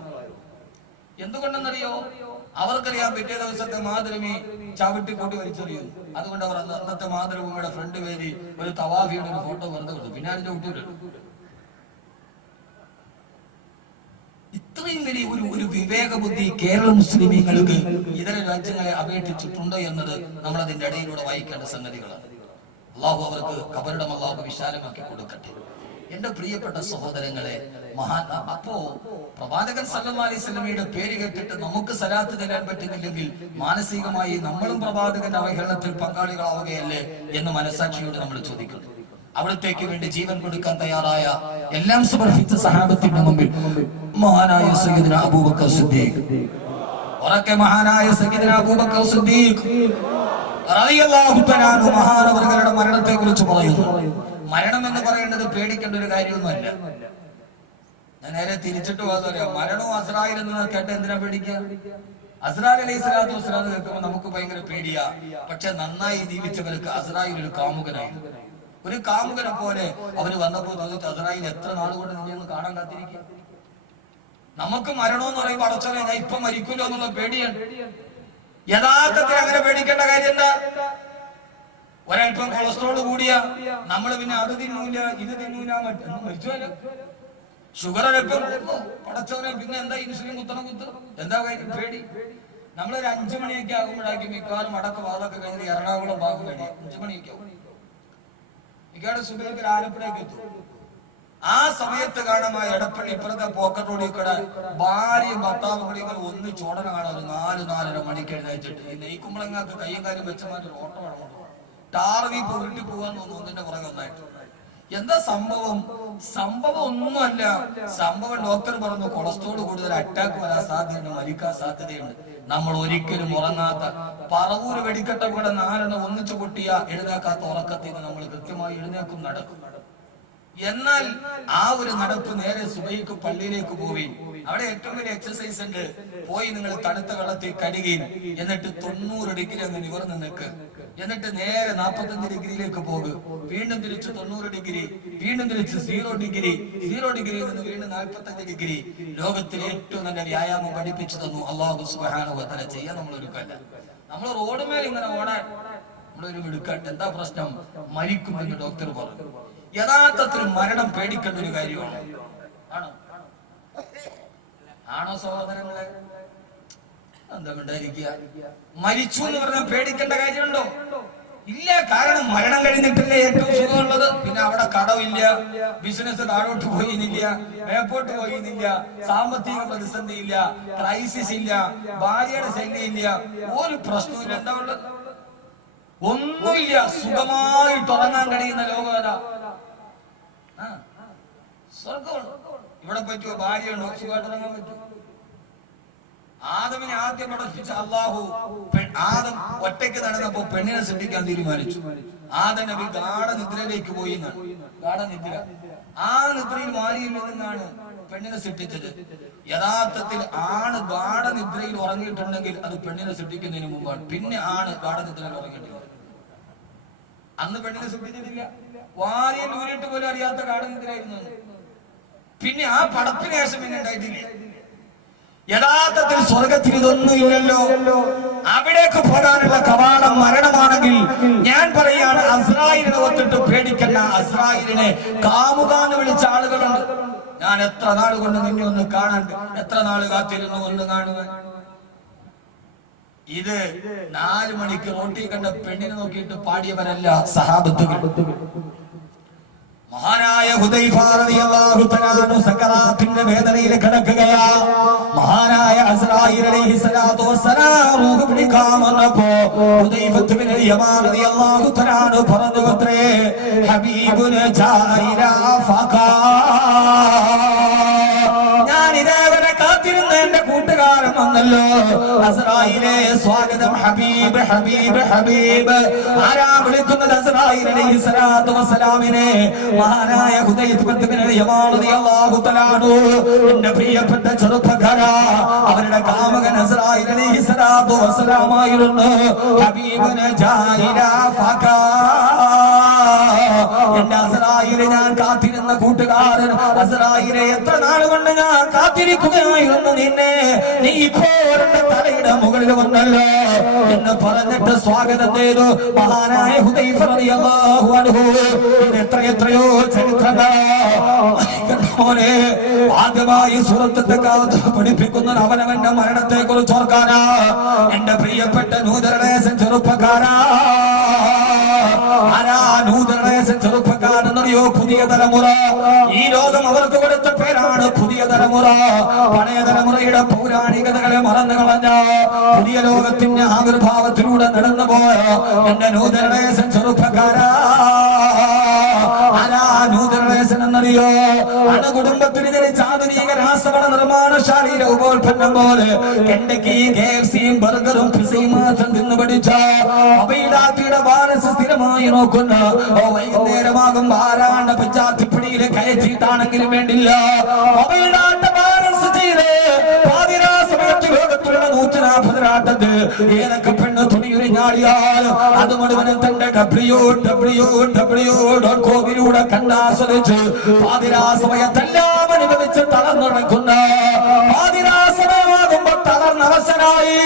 എന്തുകൊണ്ടെന്നറിയോ? അവർക്കറിയാം പിറ്റേ ദിവസത്തെ മാതൃഭൂമി ചവിട്ടി കൂട്ടി വലിച്ചെറിയും. അതുകൊണ്ട് അവർ അന്നത്തെ മാതൃഭൂമിയുടെ ഫ്രണ്ട് പേജിൽ ഒരു തവാഫിയുടെ ഒരു ഫോട്ടോ വെറുതെ കൊടുത്തു. പിന്നെ അതിന്റെ കുട്ടിയിട്ടു. ഇത്രയും വലിയ ഒരു വിവേക ബുദ്ധി കേരള മുസ്ലിമീങ്ങൾക്ക് ഇതര രാജ്യങ്ങളെ അപേക്ഷിച്ചിട്ടുണ്ട് എന്നത് നമ്മൾ അതിന്റെ ഇടയിലൂടെ വായിക്കേണ്ട സംഗതികളാണ്. അള്ളാഹു അവർക്ക് ഖബറിടം അള്ളാഹു വിശാലമാക്കി കൊടുക്കട്ടെ. എന്റെ പ്രിയപ്പെട്ട സഹോദരങ്ങളെ, അപ്പോ പ്രവാചകൻ സല്ലല്ലാഹു അലൈഹി വസല്ലമയുടെ പേര് കേട്ടിട്ട് നമുക്ക് സലാത്ത് തരാൻ പറ്റുന്നില്ലെങ്കിൽ മാനസികമായി നമ്മളും പ്രവാചകന്റെ അവഹേളനത്തിൽ പങ്കാളികളാവുകയല്ലേ എന്ന് മനസാക്ഷിയോട് നമ്മൾ ചോദിക്കുന്നു. അവിടത്തേക്ക് വേണ്ടി ജീവൻ കൊടുക്കാൻ തയ്യാറായ എല്ലാം സമർപ്പിച്ച സഹാബത്തിന്റെ മുമ്പിൽ മഹാനായ സയ്യിദുന അബൂബക്കർ സിദ്ദീഖ്, ഉറക്കെ മഹാനായ സയ്യിദുന അബൂബക്കർ സിദ്ദീഖ് റളിയല്ലാഹു തആല അൻഹു മഹാനവറുകളുടെ മരണത്തെ കുറിച്ച് പറയുന്നു. മരണം എന്ന് പറയുന്നത് പേടിക്കേണ്ട ഒരു കാര്യമൊന്നുമല്ല. ഞാൻ നേരെ തിരിച്ചിട്ട് പറയാം. മരണവും അസ്രായിൽ എന്ന് കേട്ട് എന്തിനാ പേടിക്കുക? അസ്രായിൽ അലൈഹി സ്വലാത്തു വസ്സലാം കേൾക്കുമ്പോൾ നമുക്ക് ഭയങ്കര പേടിയാ. പക്ഷെ നന്നായി ജീവിച്ചവർക്ക് അസ്രായിൽ ഒരു കാമുകനായി, ഒരു കാമുകനെ പോലെ അവര് വന്നപ്പോൾ അസ്രായിൽ എത്ര നാളുകൊണ്ട് നിന്നെ ഒന്ന് കാണാൻ കാത്തിരിക്കുക. നമുക്ക് മരണമെന്ന് പറയുമ്പോൾ അടച്ചോനെ ഞാൻ ഇപ്പൊ മരിക്കൂലോ എന്നുള്ള പേടിയാണ്. യഥാർത്ഥത്തിൽ അങ്ങനെ പേടിക്കേണ്ട കാര്യം എന്താ? ഒരൽപ്പം കൊളസ്ട്രോൾ കൂടിയ നമ്മൾ പിന്നെ അത് തിന്നൂല ഇത് തിന്നൂല മരിച്ചുവല്ലോ. ഷുഗർ ഒരൽപ്പം പടച്ചോനെ പിന്നെ എന്താ ഇൻസുലിൻ കുത്ത് എന്താ പേടി? നമ്മളൊരു 5 മണിയൊക്കെ ആകുമ്പോഴായിരിക്കും മിക്കവാറും അടക്ക വാതൊക്കെ കഴിഞ്ഞ് എറണാകുളം ഭാഗം കഴിയും. 5 മണിയൊക്കെ ആവും മിക്കവാറും സുബൈക്ക് ആലപ്പുഴയ്ക്ക് എത്തും. ആ സമയത്ത് കാണുമ്പോ എടപ്പള്ളി ഇപ്പുറത്തെ പോക്കറ്റ് റോഡിൽ കൂടെ ഭാര്യയും ഭർത്താവും കൂടി ഇങ്ങനെ ഒന്ന് ചോടന കാണാം. ഒരു 4-4:30 മണിക്ക് എഴുന്നേറ്റിട്ട് ഈ നെയ്ക്കുമ്പളങ്ങൾക്ക് കയ്യും കാര്യം വെച്ചമാര് ഓട്ടം വേണം. ടാർവി ഉരുട്ടി പോകാന്ന് തോന്നുന്നു ഒന്നിന്റെ പുറകെ ഒന്നായിട്ട്. എന്താ സംഭവം? സംഭവം ഒന്നുമല്ല. സംഭവം ഡോക്ടർ പറഞ്ഞു കൊളസ്ട്രോൾ കൂടുതൽ, അറ്റാക്ക് വരാൻ സാധ്യതയുണ്ട്, മരിക്കാൻ സാധ്യതയുണ്ട്. നമ്മൾ ഒരിക്കലും ഉറങ്ങാത്ത പറവൂര് വെടിക്കെട്ട കൂടെ 4 ഒന്നിച്ചു പൊട്ടിയ എഴുന്നേക്കാത്ത ഉറക്കത്തിൽ നിന്ന് നമ്മൾ കൃത്യമായി എഴുന്നേക്കും, നടക്കും. എന്നാൽ ആ ഒരു നടപ്പ് നേരെ സുബൈക്ക് പള്ളിയിലേക്ക് പോയി. അവിടെ ഏറ്റവും വലിയ എക്സസൈസ് ഉണ്ട്. പോയി നിങ്ങൾ തണുത്ത വെള്ളത്തിൽ കഴുകി എന്നിട്ട് 90 ഡിഗ്രി അങ്ങ് നിവർന്ന് നിൽക്ക്. എന്നിട്ട് നേരെ 45 ഡിഗ്രിയിലേക്ക് പോകും. വീണ്ടും തിരിച്ച് 90 ഡിഗ്രി, വീണ്ടും തിരിച്ച് 0 ഡിഗ്രി, 0 ഡിഗ്രിയിൽ നിന്ന് വീണ്ടും 45 ഡിഗ്രി. ലോകത്തിലെ ഏറ്റവും നല്ല വ്യായാമം പഠിപ്പിച്ചു തന്നു അല്ലാഹു സുബ്ഹാനഹു വ തആല. ചെയ്യാൻ നമ്മൾ ഒരുക്കല്ല. നമ്മൾ റോഡ് മേൽ ഇങ്ങനെ ഓടാൻ നമ്മളൊരു മിടുക്കട്ട്. എന്താ പ്രശ്നം? മരിക്കുമെന്ന് ഡോക്ടർ പറഞ്ഞു. യഥാർത്ഥത്തിൽ മരണം പേടിക്കേണ്ട ഒരു കാര്യമാണ്. ആണോ ആണോ സഹോദരങ്ങളെ? എന്താ മിണ്ടായിരിക്കുക? മരിച്ചു എന്ന് പറഞ്ഞാൽ പേടിക്കേണ്ട കാര്യമുണ്ടോ? ഇല്ല. കാരണം മരണം കഴിഞ്ഞിട്ടല്ലേ ഏറ്റവും സുഖമുള്ളത്. പിന്നെ അവിടെ കടവില്ല, ബിസിനസ് താഴോട്ട് പോയിന്നില്ല, മേപ്പോട്ട് പോയിന്നില്ല, സാമ്പത്തിക പ്രതിസന്ധി ഇല്ല, ക്രൈസിസ് ഇല്ല, ഭാര്യയുടെ ശല്യമില്ല, ഒരു പ്രശ്നവും. എന്താ ഉള്ളത്? ഒന്നുമില്ല. സുഖമായിട്ട് ഉറങ്ങാൻ കഴിയുന്ന ലോകമല്ല. സ്വർഗമാണ്. ഇവിടെ പറ്റുമോ? ഭാര്യയുണ്ടോ? സുഖമായിട്ട് ഉറങ്ങാൻ പറ്റുമോ? ആദമിനെ ആദ്യം പഠിപ്പിച്ച അള്ളാഹു ആദം ഒറ്റയ്ക്ക് നടന്നപ്പോ പെണ്ണിനെ സൃഷ്ടിക്കാൻ തീരുമാനിച്ചു. ആദം നബി ഗാഠനിദ്രയിലേക്ക് പോയി എന്നാണ്. ഗാഠനിദ്ര. ആ നിദ്രയിൽ മാറിയിൽ നിന്നാണ് പെണ്ണിനെ സൃഷ്ടിച്ചത്. യഥാർത്ഥത്തിൽ ആണ് ഗാഠനിദ്രയിൽ ഉറങ്ങിയിട്ടുണ്ടെങ്കിൽ അത് പെണ്ണിനെ സൃഷ്ടിക്കുന്നതിന് മുമ്പാണ്. പിന്നെ ആണ് ഗാഠനിദ്രയിൽ ഉറങ്ങിയിട്ടില്ല. അന്ന് പെണ്ണിനെ സൃഷ്ടിച്ചിട്ടില്ല. വാരിയിൽ ഊരിട്ട് പോലും അറിയാത്ത ഗാഠനിദ്രയായിരുന്നു. പിന്നെ ആ പടത്തിന് ശേഷം പിന്നെ ഉണ്ടായിട്ടില്ല. യഥാർത്ഥത്തിൽ സ്വർഗത്തിൽ ഇതൊന്നും ഇല്ലല്ലോ. അവിടേക്ക് പോകാനുള്ള കവാടം മരണമാണെങ്കിൽ ഞാൻ പറയാണ്, അസ്രായിലിനെ ഒത്തിട്ട് പേടിക്കണ്ട. അസ്രായിലിനെ കാമുകാന്ന് വിളിച്ച ആളുകളുണ്ട്. ഞാൻ എത്ര നാൾ കൊണ്ട് നിന്നെ ഒന്ന് കാണാൻ, എത്ര നാൾ കാത്തിരുന്നു ഒന്ന് കാണുവാൻ. ഇത് 4 മണിക്ക് റോട്ടി കണ്ട പെണ്ണിനെ നോക്കിയിട്ട് പാടിയവരല്ല സഹാബത്തുകൾ. മഹാനായ ഹുദൈഫ റളിയല്ലാഹു തആല സക്കറാത്തിന്റെ വേദനയിൽ കിടക്കുകയാ. മഹാനായ അസ്രായീൽ അലൈഹിസ്സലാത്തു വസ്സലാം റൂഹ് പിടിക്കാൻ വന്നപ്പോ ഹുദൈഫ ഇബ്നു യമാൻ റളിയല്ലാഹു തആല പറഞ്ഞുവത്രേ, ഹബീബുന ജാഇല ഫഖാ. ഞാൻ ഇതേവരെ കാത്തിരുന്ന എന്റെ കൂട്ടുകാരൻ വന്നല്ലോ. അസ്രായീലെ സ്വാഗതം, ഹബീബ് ഹബീബ് ഹബീബ്. ആരാ വിളിക്കുന്നത്? അസ്രായീൽ അലൈഹിസ്സലാത്തു വസ്സലാമിനെ. മഹാനായ ഹുദൈഫ ഇബ്നു യമാൻ റളിയല്ലാഹു തആല, എന്റെ പ്രിയപ്പെട്ട ചെറുപ്പക്കാരാ, അവരുടെ കാമകൻ അസ്രായീൽ അലൈഹിസ്സലാത്തു വസ്സലാമായിരുന്നു. ഹബീബുന ജാഇല ഫഖാ. എന്റെ അസ്രായീലെ ഞാൻ കാത്തിരുന്ന കൂട്ടുകാരൻ, അസ്രായീലെ എത്ര നാൾ കൊണ്ട് ഞാൻ കാത്തിരിക്കുകയായിരുന്നു നിന്നെ. നീ ഇപ്പോൾ എന്റെ തലയുടെ മുകളിൽ വന്നല്ലോ എന്ന് പറഞ്ഞിട്ട് സ്വാഗതം ചെയ്തു മഹാനായ ഹുദൈഫ റളിയല്ലാഹു അൻഹു. എത്രയോ ചരിത്രങ്ങൾ മോനെ. ആദ്യമായി സൂറത്തിന്റെ കാലത്ത് പഠിപ്പിക്കുന്നത് അവനവന്റെ മരണത്തെ കുറിച്ച് ഓർക്കാനാ. എന്റെ പ്രിയപ്പെട്ട നൂതനദേശൻ ചെറുപ്പക്കാരാ, ആരാ നൂതനദേശൻ ചെറുപ്പക്കാരെന്നറിയോ? പുതിയ തലമുറ. ഈ ലോകം അവർക്ക് കൊടുത്ത പേരാണ് പുതിയ തലമുറ. പഴയ തലമുറയുടെ പൗരാണികതകളെ മറന്നു കളഞ്ഞ പുതിയ ലോകത്തിന്റെ ആവിർഭാവത്തിലൂടെ നടന്നുപോയ എന്റെ നൂതനദേശൻ ചെറുപ്പക്കാരാ, ആരാ നൂതനദേശൻ എന്നറിയോ? അണുകുടുംബത്തിന് ജനിച്ച ആധുനിക രാസവള നിർമ്മാണശാലയിലെ ഉപോൽപ്പന്നം പോലെ കെൻഡക്കി, KFCയും ബർഗറും പിസയും മാത്രം തിന്നു പഠിച്ച അബൈദാത്തിയുടെ ബാലൻസ് സ്ഥിരമായി നോക്കുന്ന വൈകുന്നേരമാകും ആരാണ്ട പഞ്ചാത്തിപ്പിടിയിൽ കയറ്റിയിട്ടാണെങ്കിലും വേണ്ടില്ല അബൈദാന്റെ ബാലൻസ് ചെയ്ത് പാതിരാ സമയത്ത് ലോകത്തുള്ള 140 ഏതൊക്കെ പെണ്ണ് തുണിയുരിഞ്ഞാടിയാൽ അത് മുഴുവനും തന്റെ www.com കണ്ടാസ്വദിച്ച് പാതിരാ സമയത്തെല്ലാം അനുഭവിച്ച് തളർന്നുടക്കുന്ന പാതിരാ സമയമാകുമ്പോ തളർന്നവശനായി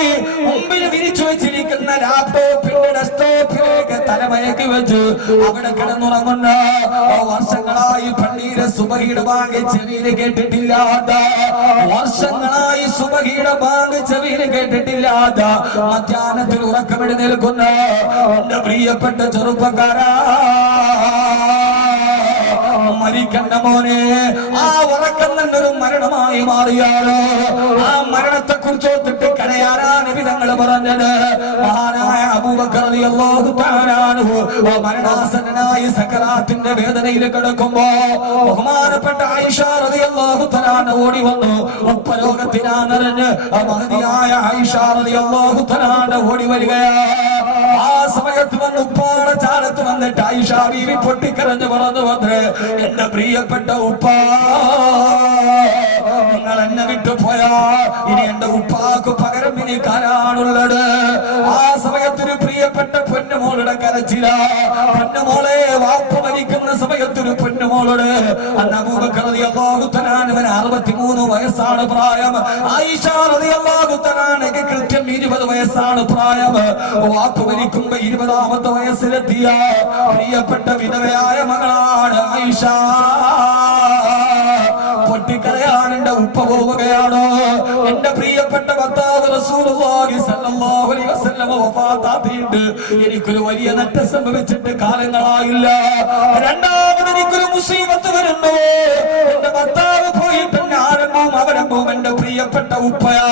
മുമ്പിൽ വിരിച്ചു വെച്ചിരിക്കുന്ന ലാപ്ടോപ്പിന്റെ ഡെസ്ക്ടോപ്പിലേക്ക് തലമയക്കി വെച്ച് അവിടെ കിടന്നുറങ്ങുന്ന വർഷങ്ങളായി പള്ളിയിലെ സുബഹിയുടെ ബാങ്ക് ചെവിയിൽ കേട്ടിട്ടില്ലാത്ത വർഷങ്ങളായി സുബഹിയുടെ ബാങ്ക് ചെവിയിൽ കേട്ടിട്ടില്ലാത്ത മധ്യാഹ്നത്തിൽ ഉറക്കമെഴുന്നേൽക്കുന്ന എന്റെ പ്രിയപ്പെട്ട ചെറുപ്പക്കാരാ, മരിക്കണ്ട മോനെ. ആ ഉറക്കം തന്നൊരു മരണമായി മാറിയാലോ? ആ മരണത്തെ കുറിച്ചോത്തിട്ട് കരയാനാ നബി തങ്ങൾ പറഞ്ഞത്. മഹാനായ അബൂബക്കർ റളിയല്ലാഹു തആല അൻഹു മരണാസന്നനായി സക്കറാത്തിന്റെ വേദനയിൽ കിടക്കുമ്പോ ബഹുമാനപ്പെട്ട ആയിഷ റളിയല്ലാഹു തആല ഓടി വന്നു. ഉപ്പലോകത്തിനാണെന്ന് മഹദിയായ ആയിഷ റളിയല്ലാഹു തആല ഓടി വരികയാ. ആ സമയത്ത് വന്ന് ഉപ്പാടെ ചാരത്ത് വന്നിട്ട് ആയിഷ ബീവി പൊട്ടിക്കരഞ്ഞു പറഞ്ഞു വന്ന്, എന്റെ പ്രിയപ്പെട്ട ഉപ്പ, നിങ്ങൾ എന്നെ വിട്ടുപോയാ ഇനി എന്റെ ഉപ്പാക്ക് പകരം എനിക്കാരാണുള്ളത്? ആ സമയത്തൊരു പ്രിയപ്പെട്ട പൊന്നുമോളുടെ കരച്ചില. പൊന്നുമോളെ, വാപ്പ മരിക്കുന്ന സമയത്തൊരു പൊന്നുമോളോട് അന്ന് അബൂബക്കർ റളിയല്ലാഹു തആല അവന് 63 വയസ്സാണ് പ്രായം. ആയിഷ റളിയല്ലാഹു തആലയ്ക്ക് കൃത്യം 20 വയസ്സാണ് പ്രായം. വാപ്പ മരിക്കുമ്പോ 20ാമത്തെ വയസ്സിലെത്തിയ പ്രിയപ്പെട്ട വിധവയായ മകളാണ് ആയിഷ. പൊട്ടിക്കരയാണ് എന്റെ ഉപ്പ പോവുകയാണോ? എന്റെ പ്രിയപ്പെട്ട ഭർത്താവ് റസൂലുള്ളാഹി സ്വല്ലല്ലാഹു അലൈഹി വസല്ലം വഫാത്തായിട്ട് എനിക്കൊരു വലിയ നഷ്ടം സംഭവിച്ചിട്ട് കാലങ്ങളായില്ല. രണ്ടാമത് എനിക്കൊരു മുസീബത്ത് വരുന്നു. എന്റെ ഭർത്താവ് പോയിട്ട് ആരംഭവും അവരംഭവും എന്റെ പ്രിയപ്പെട്ട ഉപ്പയാ.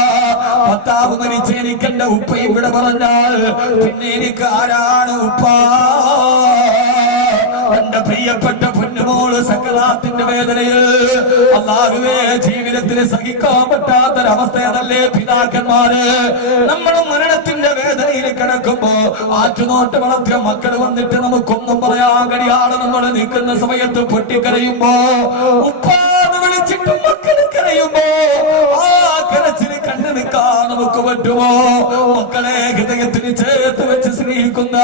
ഭർത്താവ് മരിച്ച് എനിക്ക് എന്റെ ഉപ്പ ഇവിടെ പറഞ്ഞാൽ പിന്നെ എനിക്ക് ആരാണ് ഉപ്പ? എന്റെ പ്രിയപ്പെട്ട പൊന്നുമോള് സക്കറാത്തിന്റെ വേദനയിൽ അല്ലാഹുവേ, ജീവിതത്തിൽ സഹിക്കാൻ പറ്റാത്തൊരവസ്ഥയതല്ലേ പിതാക്കന്മാര്? നമ്മളും മരണത്തിന്റെ വേദനയിൽ കിടക്കുമ്പോ ആറ്റുനോട്ട് വളർത്തിയ മക്കൾ വന്നിട്ട് നമുക്കൊന്നും പറയാൻ കഴിയാതെ നമ്മൾ നിൽക്കുന്ന സമയത്ത് പൊട്ടിക്കരയുമ്പോ, ഉപ്പാന്ന് വിളിച്ചിട്ട് മക്കൾ കരയുമ്പോ ആ കരച്ചിന് കണ്ടു നിൽക്കാൻ നമുക്ക് പറ്റുമോ? മക്കളെ ഹൃദയത്തിന് ചേർത്ത് വെച്ച് സ്നേഹിക്കുന്ന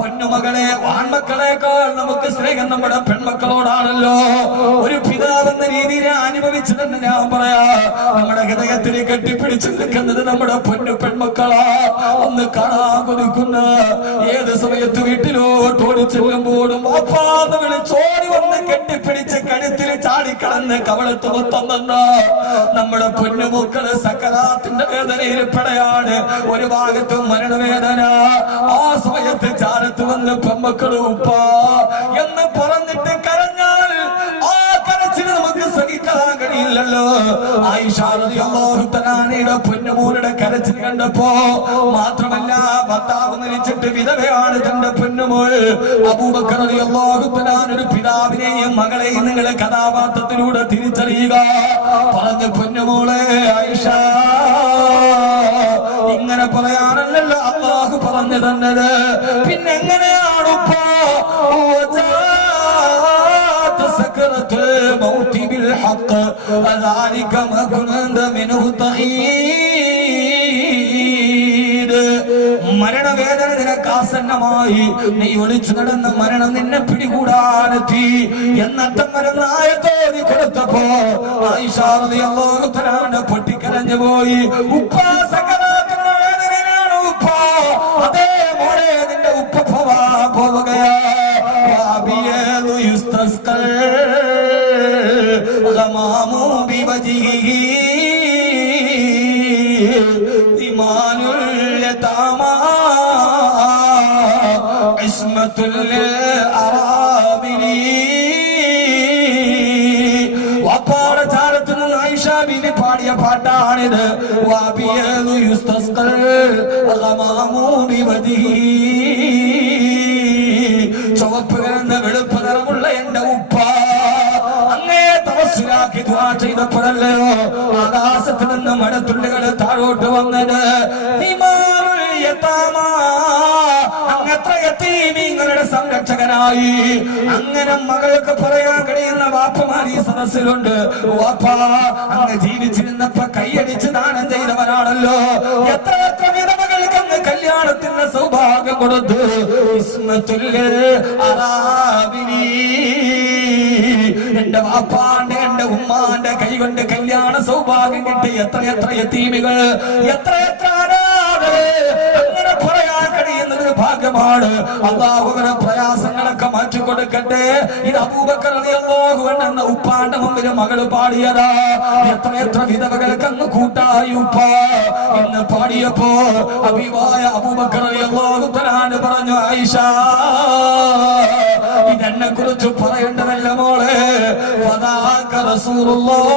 പൊന്നുമകളെ, ആൺമക്കളെക്കാൾ നമുക്ക് സ്നേഹം നമ്മുടെ പെൺമക്കളോടാണല്ലോ. ഒരു പിതാവെന്ന രീതിയിൽ അനുഭവിച്ചു തന്നെ ഞാൻ പറയാ, നമ്മുടെ ഹൃദയത്തിൽ കെട്ടിപ്പിടിച്ചു നിൽക്കുന്നത് നമ്മുടെ പൊന്നു പെൺമക്കളാ. ഒന്ന് കാണാൻ കൊതിക്കുന്ന ഏത് സമയത്ത് വീട്ടിലോട്ട് ഓടിച്ചെല്ലുമ്പോഴും അപ്പാന്ന് വിളിച്ചോടി വന്ന് കെട്ടിപ്പിടിച്ച് കഴുത്തിൽ ചാടിക്കടന്ന് കവളത്ത് മൊത്തം തന്ന നമ്മുടെ പൊന്നുമക്കള് സക്കറാത്തിന്റെ വേദനയിൽ പെടയാണ്. ഒരു ഭാഗത്തും മരണവേദന. ആ സമയത്ത് ചാരത്ത് വന്ന് പെൺമക്കള് ഉപ്പ എന്ന് പറഞ്ഞിട്ട് കരഞ്ഞാൽ ആ കരച്ചിന് നമുക്ക് സഹിക്കാൻ കഴിയില്ലല്ലോ. ആയിഷ റളിയല്ലാഹു തആലയുടെ പൊന്നുമോളുടെ കരച്ചിൽ കണ്ടപ്പോ മാത്രമല്ല, ഭർത്താവ് മരിച്ചിട്ട് വിധവയാണ് തന്റെ പൊന്നുമോൾ. അബൂബക്കർ റളിയല്ലാഹു തആല ഒരു പിതാവിനെയും മകളെയും നിങ്ങളെ കഥാപാത്രത്തിലൂടെ തിരിച്ചറിയുക. പറഞ്ഞു, പൊന്നുമോളെ ആയിഷ, ഇങ്ങനെ പറയാനല്ലല്ലോ അല്ലാഹു പറഞ്ഞു തന്നത്. പിന്നെ എങ്ങനെയാണ് ഉപ്പ മരണവേദന നിനക്ക് ആസന്നമായി, നീ ഒളിച്ചു നടന്ന മരണം നിന്നെ പിടികൂടാനെത്തി എന്നർത്ഥം വരുന്ന ആയത്തോതി കൊടുത്തപ്പോ ആയിഷ റളിയല്ലാഹു തആല പൊട്ടിക്കരഞ്ഞു പോയി. ഉപ്പ സകലത്തിന്റെ വേദനയിലാണ് ഉപ്പ. അതേ മോളെ, നിന്റെ ഉപ്പ പോവുകയാ. ഗമാമു ബിവജിഹി ഇമാനുൽ യതാമാ ഇസ്മത്തുൽ അറാമിലി. വാപ്പാടെ ചാരത്ത് നിന്ന് ആയിഷ ബീവി പാടിയ പാട്ടാണിത്. വാബിയദു യുസ്തസ്ഖൽ ഗമാമു ബിവജിഹി. ചുവപ്പ് കിടന്ന വെളുപ്പ് നിറമുള്ള എന്റെ ഉപ്പ അങ്ങേ തവസ്സുലാക്കി ദുആ ചെയ്തപ്പോഴല്ലയോ ആകാശത്ത് നിന്ന് മഴത്തുള്ളികൾ താഴോട്ട് വന്നത്. അങ്ങത്ര യതീമീങ്ങളുടെ സംരക്ഷകനായി അങ്ങനെ മകൾക്ക് പറയാൻ കഴിയുന്ന വാപ്പമാർ ഈ സദസ്സിലുണ്ട്. വാപ്പ അങ്ങ് ജീവിച്ചിരുന്നപ്പോ കൈയടിച്ച് ദാനം ചെയ്തവരാണല്ലോ. എത്ര വിധവകൾക്ക് അങ്ങ് കല്യാണത്തിന്റെ സൗഭാഗ്യം ഭാഗ്യം കൊടുത്തു. എന്റെ വാപ്പാന്റെ എന്റെ ഉമ്മാന്റെ കൈ കൊണ്ട് കല്യാണ സൗഭാഗ്യം കിട്ടി എത്ര യതീമികൾ, എത്ര അങ്ങനെ പറയാൻ കഴിയുന്നത് ഭാഗ്യമാണ്. അല്ലാഹു അവരുടെ പ്രയാസങ്ങളൊക്കെ മാറ്റിക്കൊടുക്കട്ടെ. ഇത് അബൂബക്കർ റളിയല്ലാഹു അൻഹു എന്ന ഉപ്പാന്റെ മുമ്പിൽ മകള് പാടിയതാ. എത്ര വിധവകൾക്ക് അങ്ങ് കൂട്ടായി ഉപ്പ എന്ന് പാടിയപ്പോ ഹബീബായ അബൂബക്കർ റളിയല്ലാഹു തആല പറഞ്ഞു, ആയിഷ ഇതെന്നെ കുറിച്ച് പറയേണ്ടതല്ല മോളെ. ഫദാക റസൂലുള്ളാഹ്,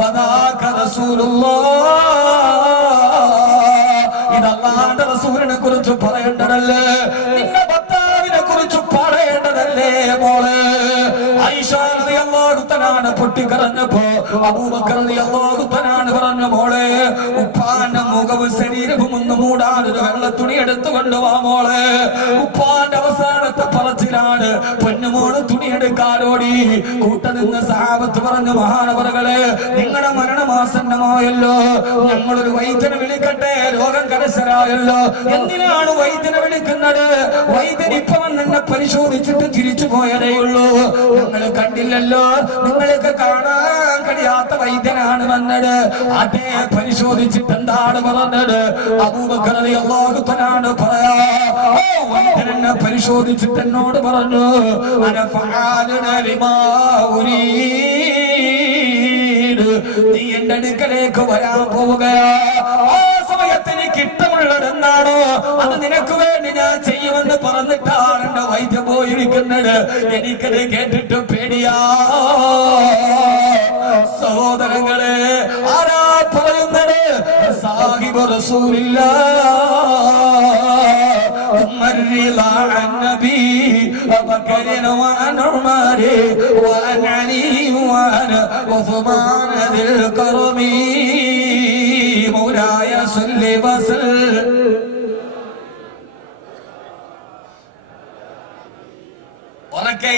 ഫദാക റസൂലുള്ളാഹ്, ഇത് അല്ലാഹുവിന്റെ റസൂലിനെ കുറിച്ച് പറയേണ്ടതല്ലേ, നിന്റെ ഭർത്താവിനെ കുറിച്ച് പറയേണ്ടതല്ലേ മോളെ. ആയിഷ റളിയല്ലാഹു തആല പൊട്ടിക്കരഞ്ഞപ്പോ അബൂബക്കർ റളിയല്ലാഹു തആല പറഞ്ഞു, മോളെ ഉപ്പാന്റെ മുഖവും ശരീരവും ഒന്ന് മൂടാൻ ഒരു വെള്ള തുണി എടുത്തു കൊണ്ടുവാ മോളെ. ഉപ്പാന്റെ അവസാനത്തെ പറച്ചിലാണ്, പൊന്നുമോള് തുണി എടുക്കാനോടി. കൂട്ടനിന്ന് സഹാബത്ത് പറഞ്ഞു, മഹാനവറുകളെ നിങ്ങളുടെ മരണമാസന്നമായല്ലോ, ഞങ്ങളൊരു വൈദ്യനെ വിളിക്കട്ടെ, രോഗം കലശരായല്ലോ. എന്തിനാണ് വൈദ്യനെ വിളിക്കുന്നത്? വൈദ്യൻ ഇപ്പൊ എന്നെ പരിശോധിച്ചിട്ട് തിരിച്ചു പോയതേയുള്ളൂ, ഞങ്ങൾ കണ്ടില്ലല്ലോ, നിങ്ങൾക്ക് കാണാൻ കഴിയാത്ത വൈദ്യനാണ് വന്നത്. അതേ പരിശോധിച്ചിട്ട് എന്താണ് പറഞ്ഞത്? അബൂബക്കർ റളിയല്ലാഹു തആല പറയാ, വൈദ്യൻ എന്നെ പരിശോധിച്ചിട്ട് എന്നോട് പറഞ്ഞു, നീ എന്റെ അടുക്കലേക്ക് വരാൻ പോവുകയാ. ആ സമയത്ത് എനിക്ക് ഇഷ്ടമുള്ളത് എന്താണോ അത് നിനക്ക് വേണ്ടി ഞാൻ ചെയ്യുമെന്ന് പറഞ്ഞിട്ടാണ് എന്റെ വൈദ്യം പോയിരിക്കുന്നത്. എനിക്കത് കേട്ടിട്ട് പേടിയാ. സഹോദരങ്ങളെ, ആരാ പറയുന്നത്? സാഹിബ് റസൂലില്ലാഹ് الرضا عن نبي بكر وعن عمر وعن علي وعن عثمان ذي الكرم مولاي صل وسلم.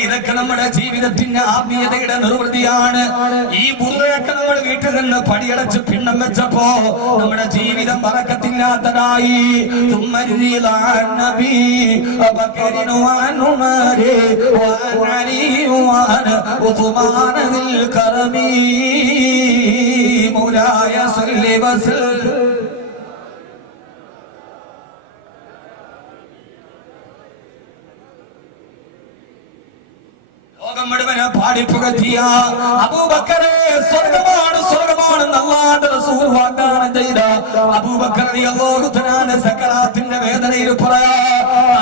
ഇതൊക്കെ നമ്മുടെ ജീവിതത്തിന്റെ ആത്മീയതയുടെ നിർവൃതിയാണ്. ഈ ബുർദയൊക്കെ നമ്മൾ വീട്ടിൽ നിന്ന് പടിയടച്ച് പിണ്ണം വെച്ചപ്പോ നമ്മുടെ ജീവിതം ബറക്കത്തില്ലാത്തതായി. മൗലായ സല്ലി വസല്ലം. മുഴുവനെ പാടിപ്പുകറ്റിയ അബൂബക്കറെ സ്വർഗമാണ് സ്വർഗമാണെന്ന് അല്ലാഹുവിന്റെ റസൂൽ വാഗ്ദാനം ചെയ്ത അബൂബക്കർ റളിയല്ലാഹു തആല സക്കറാത്തിന്റെ വേദനയിൽ പറയാ,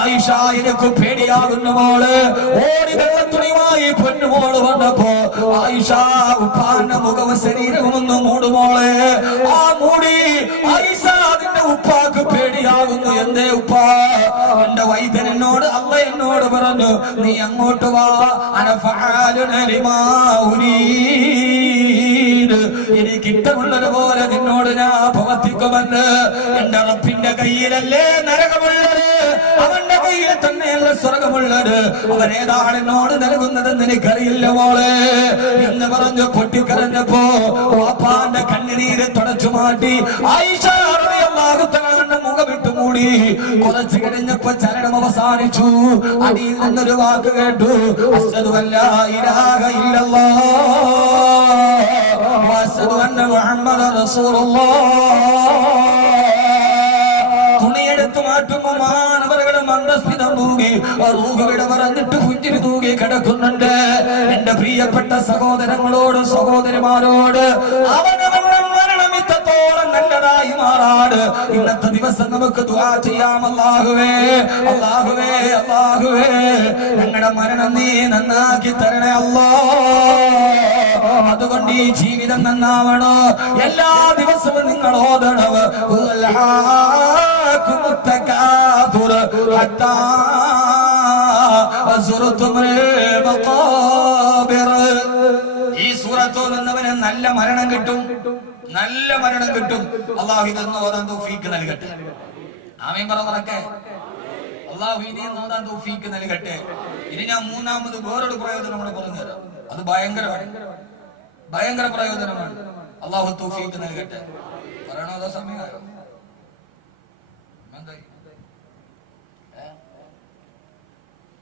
ആയിഷ എനിക്ക് പേടിയാകുന്നു മോള്. ഓടി വെള്ളത്തുണിയുമായി പൊന്നുമോള് വന്നപ്പോ ആയിഷ ഉപ്പാന്റെ മുഖവും ശരീരവും ഒന്ന് മൂടുമോളെ. ആ മൂടി ആയിഷ അതിന്റെ ഉപ്പാക്ക് പേടിയാകുന്നു. എന്തേ ഉപ്പ? എന്റെ വൈദ്യൻ എന്നോട് അല്ല എന്നോട് പറഞ്ഞു, നീ അങ്ങോട്ട് വാ, എനിക്ക് ഇഷ്ടമുള്ളതുപോലെ നിന്നോട് ഞാൻ പ്രവർത്തിക്കുമെന്ന്. എന്റെ റബ്ബിന്റെ കയ്യിലല്ലേ നരകമുള്ളത്, അവന്റെ കയ്യിൽ തന്നെയല്ല സ്വർഗമുള്ളത്. അവൻ ഏതാണ് എന്നോട് നൽകുന്നതെന്ന് എനിക്കറിയില്ല മോളെ എന്ന് പറഞ്ഞു പൊട്ടിക്കരഞ്ഞപ്പോ വാപ്പാന്റെ കണ്ണുനീര് തുടച്ചു മാറ്റി ആയിഷ റളിയല്ലാഹു തആല മുഖം വിട്ടുമൂടി. കുറച്ചു കഴിഞ്ഞപ്പോ ചരണം അവസാനിച്ചു. അടിയിൽ നിന്നൊരു വാക്ക് കേട്ടു, അശ്ഹദു അല്ലാ ഇലാഹ ഇല്ലല്ലാഹ് വഅശ്ഹദു അന്ന മുഹമ്മദൻ റസൂലുള്ളാഹ്. തുണിയെടുത്തു മാറ്റുമ്പോ മാനവരുടെ മന്ദസ്മിതം തൂകി റൂഹുവിടെ പറഞ്ഞിട്ട് പുഞ്ചിരി തൂകി കിടക്കുന്നുണ്ട്. എന്റെ പ്രിയപ്പെട്ട സഹോദരങ്ങളോട് സഹോദരിമാരോട് അവനവന്റെ മരണം ഇത്രത്തോളം നല്ലതായി മാറാട് ഇന്നത്തെ ദിവസം നമുക്ക് ദുആ ചെയ്യാം. അല്ലാഹുവേ അല്ലാഹുവേ അല്ലാഹുവേ ഞങ്ങളുടെ മരണം നീ നന്നാക്കി തരണേ അല്ലാഹ്. അതുകൊണ്ട് ഈ ജീവിതം നന്നാവണോ എല്ലാ ദിവസവും നിങ്ങൾ ഓതണം. ഈ സൂറത്ത് ഓതുന്നവന് നല്ല മരണം കിട്ടും, നല്ല മരണം കിട്ടും. അല്ലാഹു ഇതൊന്ന് ഓതാൻ തൗഫീഖ് നൽകട്ടെ. ആമീൻ പറ പറക്കെ. അല്ലാഹു ഇതൊന്ന് ഓതാൻ തൗഫീഖ് നൽകട്ടെ. ഇനി ഞാൻ മൂന്നാമത് വേറൊരു പ്രയോജനം കൂടെ പറഞ്ഞു തരാം. അത് ഭയങ്കര പ്രയോജനമാണ്. അല്ലാഹു തൗഫീഖ് നൽകട്ടെ. പറയണോ അതോ സമയമായോ? എന്തായി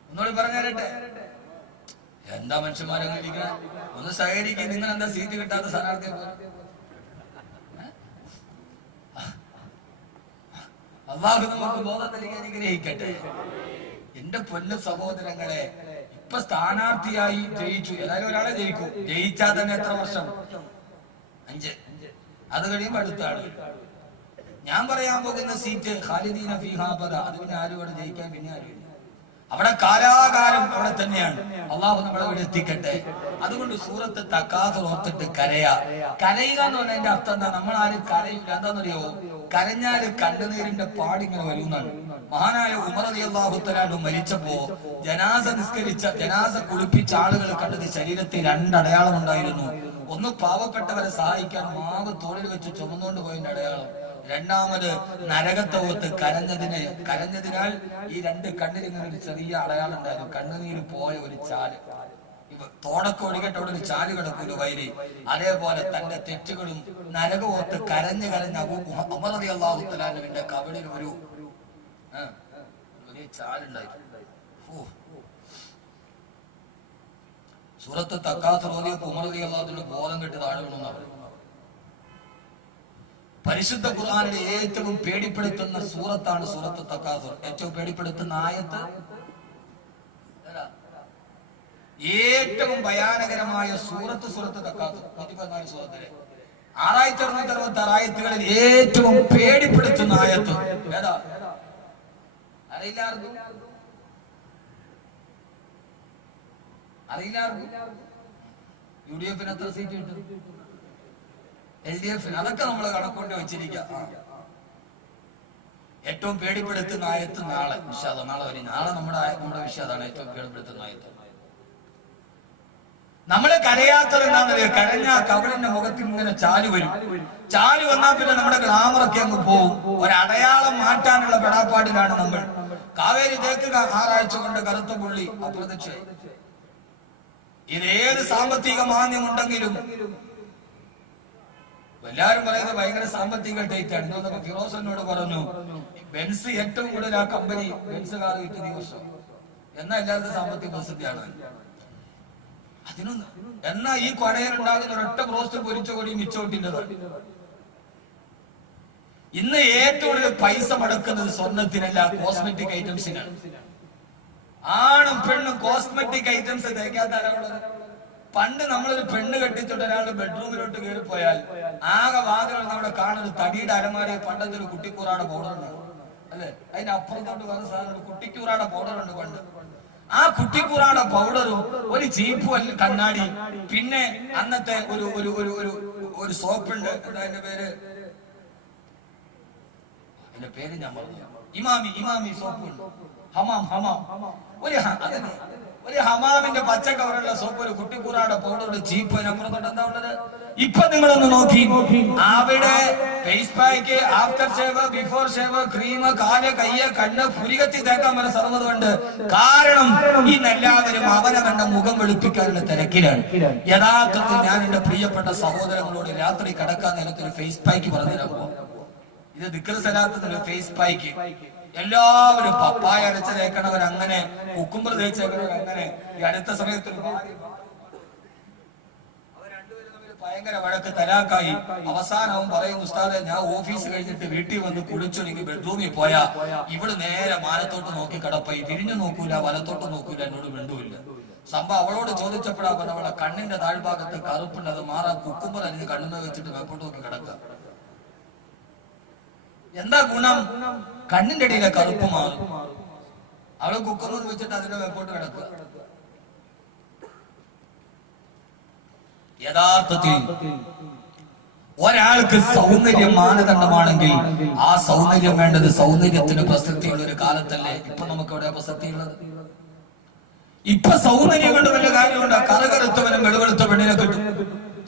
ഒന്നുകൂടി പറഞ്ഞു തരട്ടെ. എന്താ മനുഷ്യന്മാരെ ഇരിക്കണ? ഒന്ന് സഹകരിക്കുക. നിങ്ങൾ എന്താ സീറ്റ് കിട്ടാത്ത സ്ഥാനാർത്ഥിയെ? അള്ളാഹു നമുക്ക് ബോധം നൽകി അനുഗ്രഹിക്കട്ടെ. എന്റെ പൊന്നു സഹോദരങ്ങളെ, ഇപ്പൊ സ്ഥാനാർത്ഥിയായി ജയിച്ചു. ഏതായാലും ഒരാളെ ജയിക്കും. ജയിച്ചാൽ തന്നെ എത്ര വർഷം? 5. അത് കഴിയുമ്പോ അടുത്ത ആള്. ഞാൻ പറയാൻ പോകുന്ന സീറ്റ് ഖാലിദീന ഫീഹാ അബദ. അത് പിന്നെ ആരും ഇവിടെ ജയിക്കാൻ പിന്നെ ആരും അവിടെ കാലാകാലം അവിടെ തന്നെയാണ്. അള്ളാഹു നമ്മളെ ഇവിടെ എത്തിക്കട്ടെ. അതുകൊണ്ട് സൂറത്ത് തക്കാസുർ ഓർത്തിട്ട് കരയുക എന്ന് പറഞ്ഞതിന്റെ അർത്ഥം എന്താ? നമ്മൾ ആരും കരയില്ല. എന്താണെന്നറിയോ? കരഞ്ഞാല് കണ്ണുനീരിന്റെ പാടിങ്ങനെ വരുന്നതാണ്. മഹാനായ ഉമർ റളിയല്ലാഹു തആല മരിച്ചപ്പോ ജനാസ കുളിപ്പിച്ച ആളുകൾ കണ്ടത് ശരീരത്തിൽ 2 അടയാളം ഉണ്ടായിരുന്നു. ഒന്ന് പാവപ്പെട്ടവരെ സഹായിക്കാൻ മാവ് തോളിൽ വെച്ച് ചുമന്നുകൊണ്ട് പോയതിന്റെ അടയാളം. രണ്ടാമത് നരകത്തെ ഓർത്ത് കരഞ്ഞതിനാൽ ഈ 2 കണ്ണിൽ ഇങ്ങനെ ഒരു ചെറിയ അടയാളം ഉണ്ടായിരുന്നു. കണ്ണുനീര് പോയ ഒരു ചാല്. തോടൊക്കെ ഒഴുകട്ടെ, അവിടെ ഒരു ചാല് കിടക്കൂല വയലിൽ. അതേപോലെ തന്റെ തെറ്റുകളും നരകം ഓർത്ത് കരഞ്ഞ് ഉമർ റളിയല്ലാഹു തആല അൻഹുവിന്റെ കവിളിൽ ഒരു ചാലുണ്ടായിരുന്നു. സൂറത്ത് തക്കാസുർ ഓതിയപ്പോൾ ഉമർ റളിയല്ലാഹു തആല ബോധം കെട്ടി താഴെ വീണെന്നാണ് പറയുന്നത്. പരിശുദ്ധ ഖുർആനിലെ ഏറ്റവും പേടിപ്പെടുത്തുന്ന സൂറത്താണ് സൂറത്ത് തക്കാസുർ. ഏറ്റവും പേടിപ്പെടുത്തുന്ന ആയത്ത്, ഏറ്റവും ഭയാനകരമായ സൂറത്ത് തക്കാസുർ. 114 സൂറത്തിലെ 6666 ആയത്തുകളിൽ ഏറ്റവും പേടിപ്പെടുത്തുന്ന ആയത്ത് ഏതാ? അറിയില്ലാർക്കും? UDF എത്ര സീറ്റ് കിട്ടും? LDF അതൊക്കെ നമ്മൾ കണക്കൊണ്ട് വെച്ചിരിക്കാം. ഏറ്റവും പേടിപ്പെടുത്തുന്ന ആയത്ത് നാളെ നാളെ വരും. നാളെ നമ്മുടെ വിഷയം അതാണ്. ഏറ്റവും പേടിപ്പെടുത്തുന്ന ആയത്ത്. നമ്മള് കരയാത്തത് എന്താണെന്നറിയോ? കരഞ്ഞ കവിളിന്റെ മുഖത്തിൽ ഇങ്ങനെ ചാല് വരും. ചാല് വന്നാൽ പിന്നെ നമ്മുടെ ഗ്ലാമറൊക്കെ അങ്ങ് പോവും. ഒരടയാളം മാറ്റാനുള്ള പെടാപ്പാടിലാണ് നമ്മൾ. കാവേരി തേക്ക് 6 ആഴ്ച കൊണ്ട് കറുത്ത പുള്ളി അപ്രത്യക്ഷ. ഇതേത് സാമ്പത്തിക മാന്യമുണ്ടെങ്കിലും എല്ലാരും പറയുന്നത് ഭയങ്കര സാമ്പത്തിക ടൈറ്റാണ്. ഇന്നൊക്കെ ഫിറോസ് എന്നോട് പറഞ്ഞു, ബെൻസ് ഏറ്റവും കൂടുതൽ ആ കമ്പനി ബെൻസ് കാർ വിറ്റത് ഈ വർഷം. എന്നാ എല്ലാവർക്കും സാമ്പത്തിക പ്രസിദ്ധിയാണ്. അതിനൊന്ന് എന്നാ ഈ കൊടയിലുണ്ടാകുന്ന ഒരൊറ്റ ബ്രോസ്റ്റ് പൊരിച്ച കൊടി മിച്ചോട്ടിൻ്റെതാണ്. ഇന്ന് ഏറ്റവും കൂടുതൽ പൈസ മുടക്കുന്നത് സ്വർണത്തിനല്ല, കോസ്മെറ്റിക് ഐറ്റംസിനാണ്. ആണും പെണ്ണും കോസ്മെറ്റിക് ഐറ്റംസ് തേക്കാത്ത ആരാളുള്ളത്? പണ്ട് നമ്മളൊരു പെണ്ണ് കെട്ടിച്ചിട്ട് ഒരാളുടെ ബെഡ്റൂമിലോട്ട് കയറി പോയാൽ ആകെ വാതിൽ നമ്മുടെ കാണുന്നത് തടിയുടെ അലമാരയിൽ പണ്ടത്തെ ഒരു കുട്ടിക്കൂറാടെ പൗഡർ ഉണ്ട് അല്ലെ? അതിന്റെ അപ്പുറത്തോട്ട് വേറെ സാധനം കുട്ടിക്കൂറാടെ പൗഡർ ഉണ്ട് പണ്ട്. ആ കുട്ടിക്കൂറാടെ പൗഡറും ഒരു ചീപ്പും കണ്ണാടി, പിന്നെ അന്നത്തെ ഒരു ഒരു ഒരു ഒരു സോപ്പുണ്ട്. എന്താ അതിന്റെ പേര്? അതിന്റെ പേര് ഞാൻ പറഞ്ഞു. ഇമാമി സോപ്പുണ്ട്. ഹമാം ഒരു ഹമാമിന്റെ പച്ച കവറുള്ള സോപ്പ്, ഒരു കുട്ടിക്കൂറാടെ പൗഡറുടെ ചീപ്പ്, അതിനപ്പുറത്തോട്ട് എന്താ ഉള്ളത്? ഇപ്പൊ നിങ്ങളൊന്ന് നോക്കി, അവിടെ face pack, after shave, before shave, cream, കാല്, കയ്യ്, കണ്ണ്, പുരികത്തി തേക്കാൻ വരെ സർവ്വതുണ്ട്. കാരണം ഇന്നെല്ലാവരും അവനവന്റെ മുഖം വെളുപ്പിക്കാനുള്ള തിരക്കിലാണ്. യഥാർത്ഥത്തിൽ ഞാൻ എന്റെ പ്രിയപ്പെട്ട സഹോദരങ്ങളോട് രാത്രി കിടക്കാൻ നേരത്തെ ഒരു ഫേസ് പാക്ക് പറഞ്ഞു തരാൻ പോകും. ഇത് ദിക്ർ സലാത്തിന്റെ ഫേസ് പാക്ക്. എല്ലാവരും പപ്പായ അരച്ച് തേക്കണവർ അങ്ങനെ, കുക്കുമ്പർ തേച്ചേക്കണവർ അങ്ങനെ. ഈ അടുത്ത സമയത്ത് ഭയങ്കര വഴക്ക്, തലാക്കായി. അവസാനവും പറയും, ഉസ്താദെ ഞാൻ ഓഫീസ് കഴിഞ്ഞിട്ട് വീട്ടിൽ വന്ന് കുളിച്ചൊരുങ്ങി ബെഡ്റൂമിൽ പോയാ ഇവിടെ നേരെ മാനത്തോട്ട് നോക്കി കിടപ്പായി. തിരിഞ്ഞു നോക്കൂല, വലത്തോട്ട് നോക്കൂല, എന്നോട് മിണ്ടൂല്ല. സംഭവം അവളോട് ചോദിച്ചപ്പോഴാ പറഞ്ഞവളെ കണ്ണിന്റെ താഴ്ഭാഗത്ത് കറുപ്പുണ്ട്, അത് മാറാൻ കുക്കുമ്പർ അരിഞ്ഞ് കണ്ണുമേ വെച്ചിട്ട് മേപ്പോട്ട് നോക്കി കിടക്കുക. എന്താ ഗുണം? കണ്ണിന്റെ ഇടയിലെ കറുപ്പ് മാറും. അവള് കുക്കുമ്പർ വെച്ചിട്ട് അതിന്റെ മേപ്പോട്ട് കിടക്കുക. യഥാർത്ഥത്തിൽ ഒരാൾക്ക് സൗന്ദര്യം മാനദണ്ഡമാണെങ്കിൽ ആ സൗന്ദര്യം വേണ്ടത് സൗന്ദര്യത്തിന് പ്രസക്തിയുള്ള ഒരു കാലത്തല്ലേ ഇപ്പൊ നമുക്ക് ഇവിടെ പ്രസക്തിയുള്ളത്? ഇപ്പൊ സൗന്ദര്യം കൊണ്ട് വലിയ കാര്യമുണ്ട്. കറുകറുത്തവനും വെളുവെളുത്ത പെണ്ണിനെ കിട്ടും.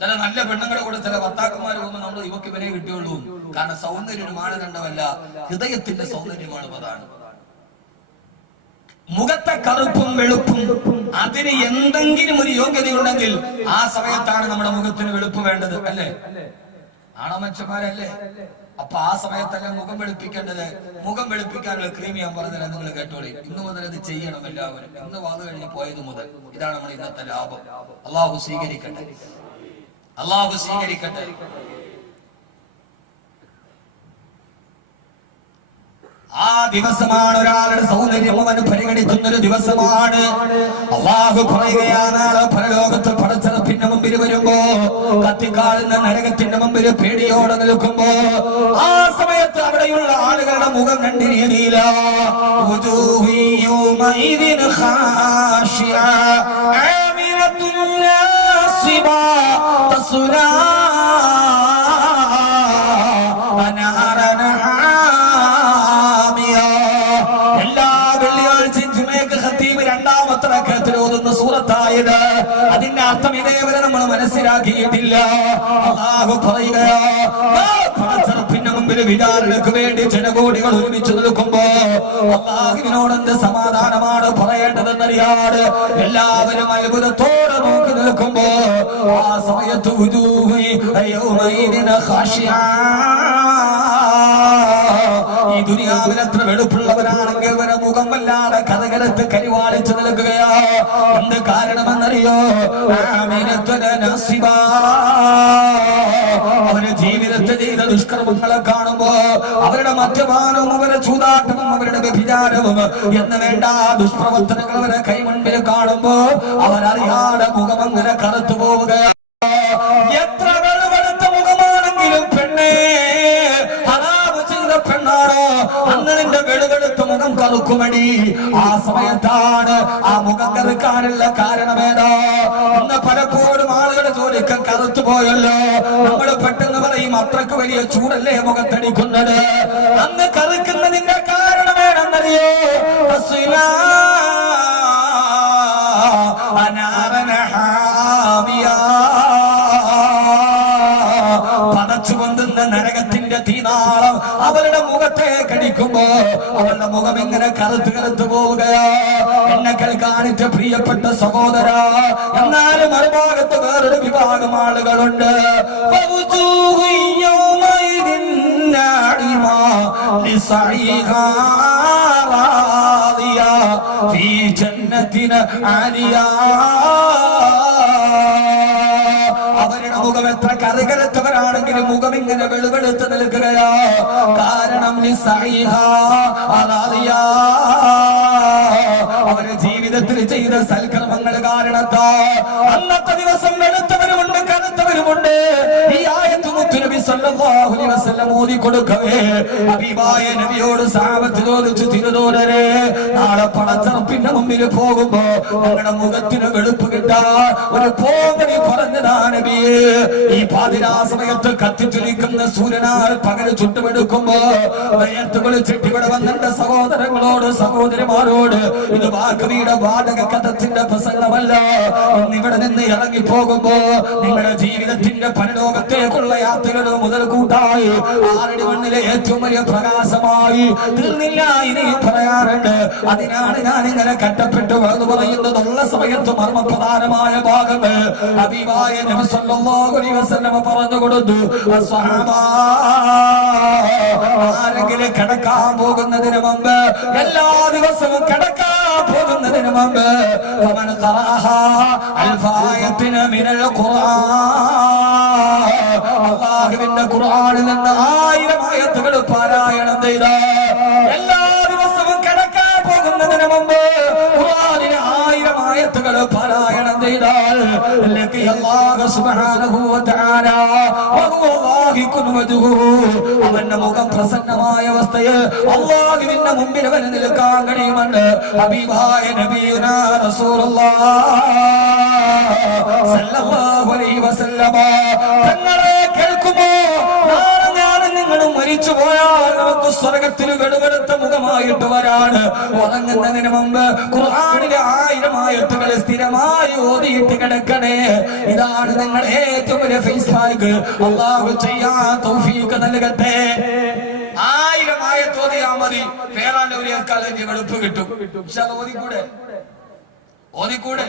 ചില നല്ല പെണ്ണുങ്ങളെ കൂടെ ചില ഭർത്താക്കന്മാർ പോകുമ്പോൾ നമ്മൾ ഇവക്ക് ഇവനെ കിട്ടിയുള്ളൂ. കാരണം സൗന്ദര്യം ഒരു മാനദണ്ഡമല്ല, ഹൃദയത്തിന്റെ സൗന്ദര്യമാണ് പ്രധാനം. മുഖത്തെ കറുപ്പും വെളുപ്പും അതിന് എന്തെങ്കിലും ഒരു യോഗ്യതയുണ്ടെങ്കിൽ ആ സമയത്താണ് നമ്മുടെ മുഖത്തിന് വെളുപ്പ് വേണ്ടത്, അല്ലേ? ആണോ മനുഷ്യന്മാരല്ലേ? അപ്പൊ ആ സമയത്തല്ല മുഖം വെളുപ്പിക്കേണ്ടത്. മുഖം വെളുപ്പിക്കാനുള്ള ക്രീം ഞാൻ പറഞ്ഞില്ല, നിങ്ങൾ കേട്ടോളി. ഇന്ന് മുതൽ ഇത് ചെയ്യണം എല്ലാവരും. ഇന്ന് വാത് കഴിഞ്ഞ് പോയത് മുതൽ. ഇതാണ് നമ്മുടെ ഇന്നത്തെ ലാഭം. അള്ളാഹു സ്വീകരിക്കട്ടെ, അള്ളാഹു സ്വീകരിക്കട്ടെ. ആ ദിവസമാണ് ഒരാളുടെ സൗന്ദര്യം അവന് പരിഗണിക്കുന്നൊരു ദിവസമാണ്. അള്ളാഹു പറയുകയാണ്, പരലോകത്ത് പടച്ചറപ്പിന്റെ മുമ്പിൽ വരുമ്പോ, കത്തിക്കാളുന്ന നരകത്തിന്റെ മുമ്പിൽ പേടിയോടെ നിൽക്കുമ്പോ, ആ സമയത്ത് അവിടെയുള്ള ആളുകളുടെ മുഖം രണ്ട് രീതിയില. സൂറത്തായത് അതിന്റെ അർത്ഥം ഇതേവരെ നമ്മൾ മനസ്സിലാക്കിയിട്ടില്ല. അല്ലാഹു പറയുകയാ, പടച്ചറപ്പിന്റെ മുമ്പിൽ വിചാരണയ്ക്ക് വേണ്ടി ജനകോടികൾ ഒരുമിച്ച് നിൽക്കുമ്പോ അല്ലാഹുവിനോട് എന്ത് സമാധാനമാണ് പറയേണ്ടതെന്നറിയാതെ എല്ലാവരും അത്ഭുതത്തോടെ നോക്കി നിൽക്കുമ്പോ ആ സമയത്ത് ഈ ദുനിയാവിൽ എത്ര വെളുപ്പുള്ളവരാണെങ്കിൽ അവരെ മുഖം വല്ലാതെ കഥകരത്ത് കരിവാളിച്ചു നിൽക്കുകയാ. എന്ത് കാരണമെന്നറിയോ? അവര് ജീവിതത്തിൽ ചെയ്ത ദുഷ്കർമ്മങ്ങളെ കാണുമ്പോ, അവരുടെ മദ്യപാനവും അവരുടെ ചൂതാട്ടവും അവരുടെ വ്യഭിചാരവും എന്ന് വേണ്ട ദുഷ്പ്രവർത്തനങ്ങൾ അവരെ കൈമുൻപിൽ കാണുമ്പോ അവരറിയാതെ മുഖം അങ്ങനെ കറുത്തു പോവുകയാ. എത്ര വെളുവെടുത്ത മുഖമാണെങ്കിലും പെണ്ണേ, പെണ്ണാണോ അന്ന് നിന്റെ വെളുവെടുത്ത മുഖം കറുക്കുമടി. ആ സമയത്താണ് ആ മുഖം കറുക്കാനുള്ള കാരണമേതാ? ഇന്ന് പലപ്പോഴും ആളുകളുടെ ജോലിക്ക് കറുത്തു പോയല്ലോ. നമ്മൾ പെട്ടെന്ന് പറയും അത്രക്ക് വലിയ ചൂടല്ലേ മുഖത്തടിക്കുന്നത്. അന്ന് കറുക്കുന്നതിന്റെ കാരണമേണെന്നറിയോ? പതച്ചു പൊന്തുന്ന നരകത്തിന്റെ തീനാളം അവരുടെ മുഖത്തെ കടിക്കുമ്പോ അവരുടെ മുഖം ഇങ്ങനെ കറുത്ത് കറുത്തു പോവുകയാ. എന്നെ കേൾക്കാനിട്ട് പ്രിയപ്പെട്ട സഹോദര, എന്നാലും മറുഭാഗത്ത് വേറൊരു വിഭാഗം ആളുകളുണ്ട്. അവരുടെ മുഖം എത്ര കറുകറുത്തവരാണെങ്കിലും മുഖം ഇങ്ങനെ വെളുവെളുത്ത് നിൽക്കുകയാ. കാരണം അവര് ജീവിതത്തിൽ ചെയ്ത സൽക്കർമ്മങ്ങൾ കാരണത്താ അന്നത്തെ ദിവസം വെളുത്തവരുമുണ്ട് കറുത്തവരുമുണ്ട്. ഈ ആയത്ത് മുത്തുനബി സല്ലല്ലാഹു അലൈഹി വസല്ലം ഓതി കൊടുക്കവേ ഹബീബായ നബിയോട് സഹാബത്ത് ചോദിച്ചു, തിരുദൂതരെ, നാളെ പടച്ചറപ്പിന്റെ മുമ്പിൽ പോകുമ്പോ ഞങ്ങളുടെ മുഖത്തിന് വെളുപ്പ് കിട്ടാൻ ഒരു പോകണി പറഞ്ഞതാ നബിയേ. ഈ പാതിരാ സമയത്ത് കത്തിച്ചൊലിക്കുന്ന സൂര്യനാൽ പകല് ചുട്ടുമെടുക്കുമ്പോ വയത്തുകള് ചെട്ടിവിടെ വന്നെന്റെ സഹോദരങ്ങളോട് സഹോദരിമാരോട്, ഇത് വാക്കവിയുടെ വാടക കഥത്തിന്റെ പ്രസംഗമല്ല. ഇന്നിവിടെ നിന്ന് ഇറങ്ങിപ്പോകുമ്പോ നിങ്ങളുടെ ജീവിതത്തിന്റെ പരലോകത്തേക്കുള്ള യാത്രകൾ മുതൽ കൂട്ടായി ആറടി മണ്ണിലെ ഏറ്റവും വലിയ പ്രകാശമായി തീർന്നില്ല ഇനി പറയാറുണ്ട്. അതിനാണ് ഞാൻ ഇങ്ങനെ കട്ടപ്പെട്ടു എന്ന് പറയുന്നതുള്ള സമയത്ത് മർമ്മപ്രധാനമായ ഭാഗങ്ങൾ ഹബീബായ നബി സല്ലല്ലാഹു അലൈഹി വസല്ലം പറഞ്ഞു കൊടുത്തു. ആരെങ്കിലും കിടക്കാൻ പോകുന്നതിന് മുമ്പ്, എല്ലാ ദിവസവും കിടക്കാൻ പോകുന്നതിന് മുമ്പ് ഫമൻ ഖറഅഹ അൽഫായത്തിന മിനൽ ഖുർആൻ, അല്ലാഹുവിന്റെ ഖുർആനിൽ നിന്ന് 1000 ആയത്തുകൾ പാരായണം ചെയ്ത, എല്ലാ ദിവസവും കിടക്കാൻ പോകുന്നതിന് മുമ്പ് ഖുർആനിലെ 1000 ആയത്തുകൾ പാരായണം ചെയ്താൽ അല്ലാഹു സുബ്ഹാനഹു വ തആല അവന്റെ മുഖം പ്രസന്നമായ അവസ്ഥയിൽ അല്ലാഹുവിന്റെ മുമ്പിൽ അവന് നിൽക്കാൻ കഴിയുമെന്ന് ഹബീബായ നബിയുനാ റസൂലുള്ളാഹി സല്ലല്ലാഹു അലൈഹി വസല്ലം തങ്ങളെ കേൾക്കുമോ? നാളെ ഞാനും നിങ്ങളും മരിച്ചു പോയാൽ നമുക്ക് സ്വർഗത്തിൽ വെളുവെടുത്ത മുഖമായിട്ട് വരാണ്. ഉറങ്ങുന്നതിന് മുമ്പ് ഖുർആനിലെ 1000 ആയത്തുകൾ സ്ഥിരമായി ഓതിയിട്ട് കിടക്കണേ. ഇതാണ് നിങ്ങളുടെ ഏറ്റവും വലിയ ഫേസ് ബാക്ക്. അല്ലാഹു ചെയ്യാൻ തൗഫീഖ് നൽകട്ടെ. 1000 ആയത്ത് ഓതിയാ മതി, പേരാന്റെ ഒരു വെളുപ്പ് കിട്ടും. ഓതിക്കൂടെ?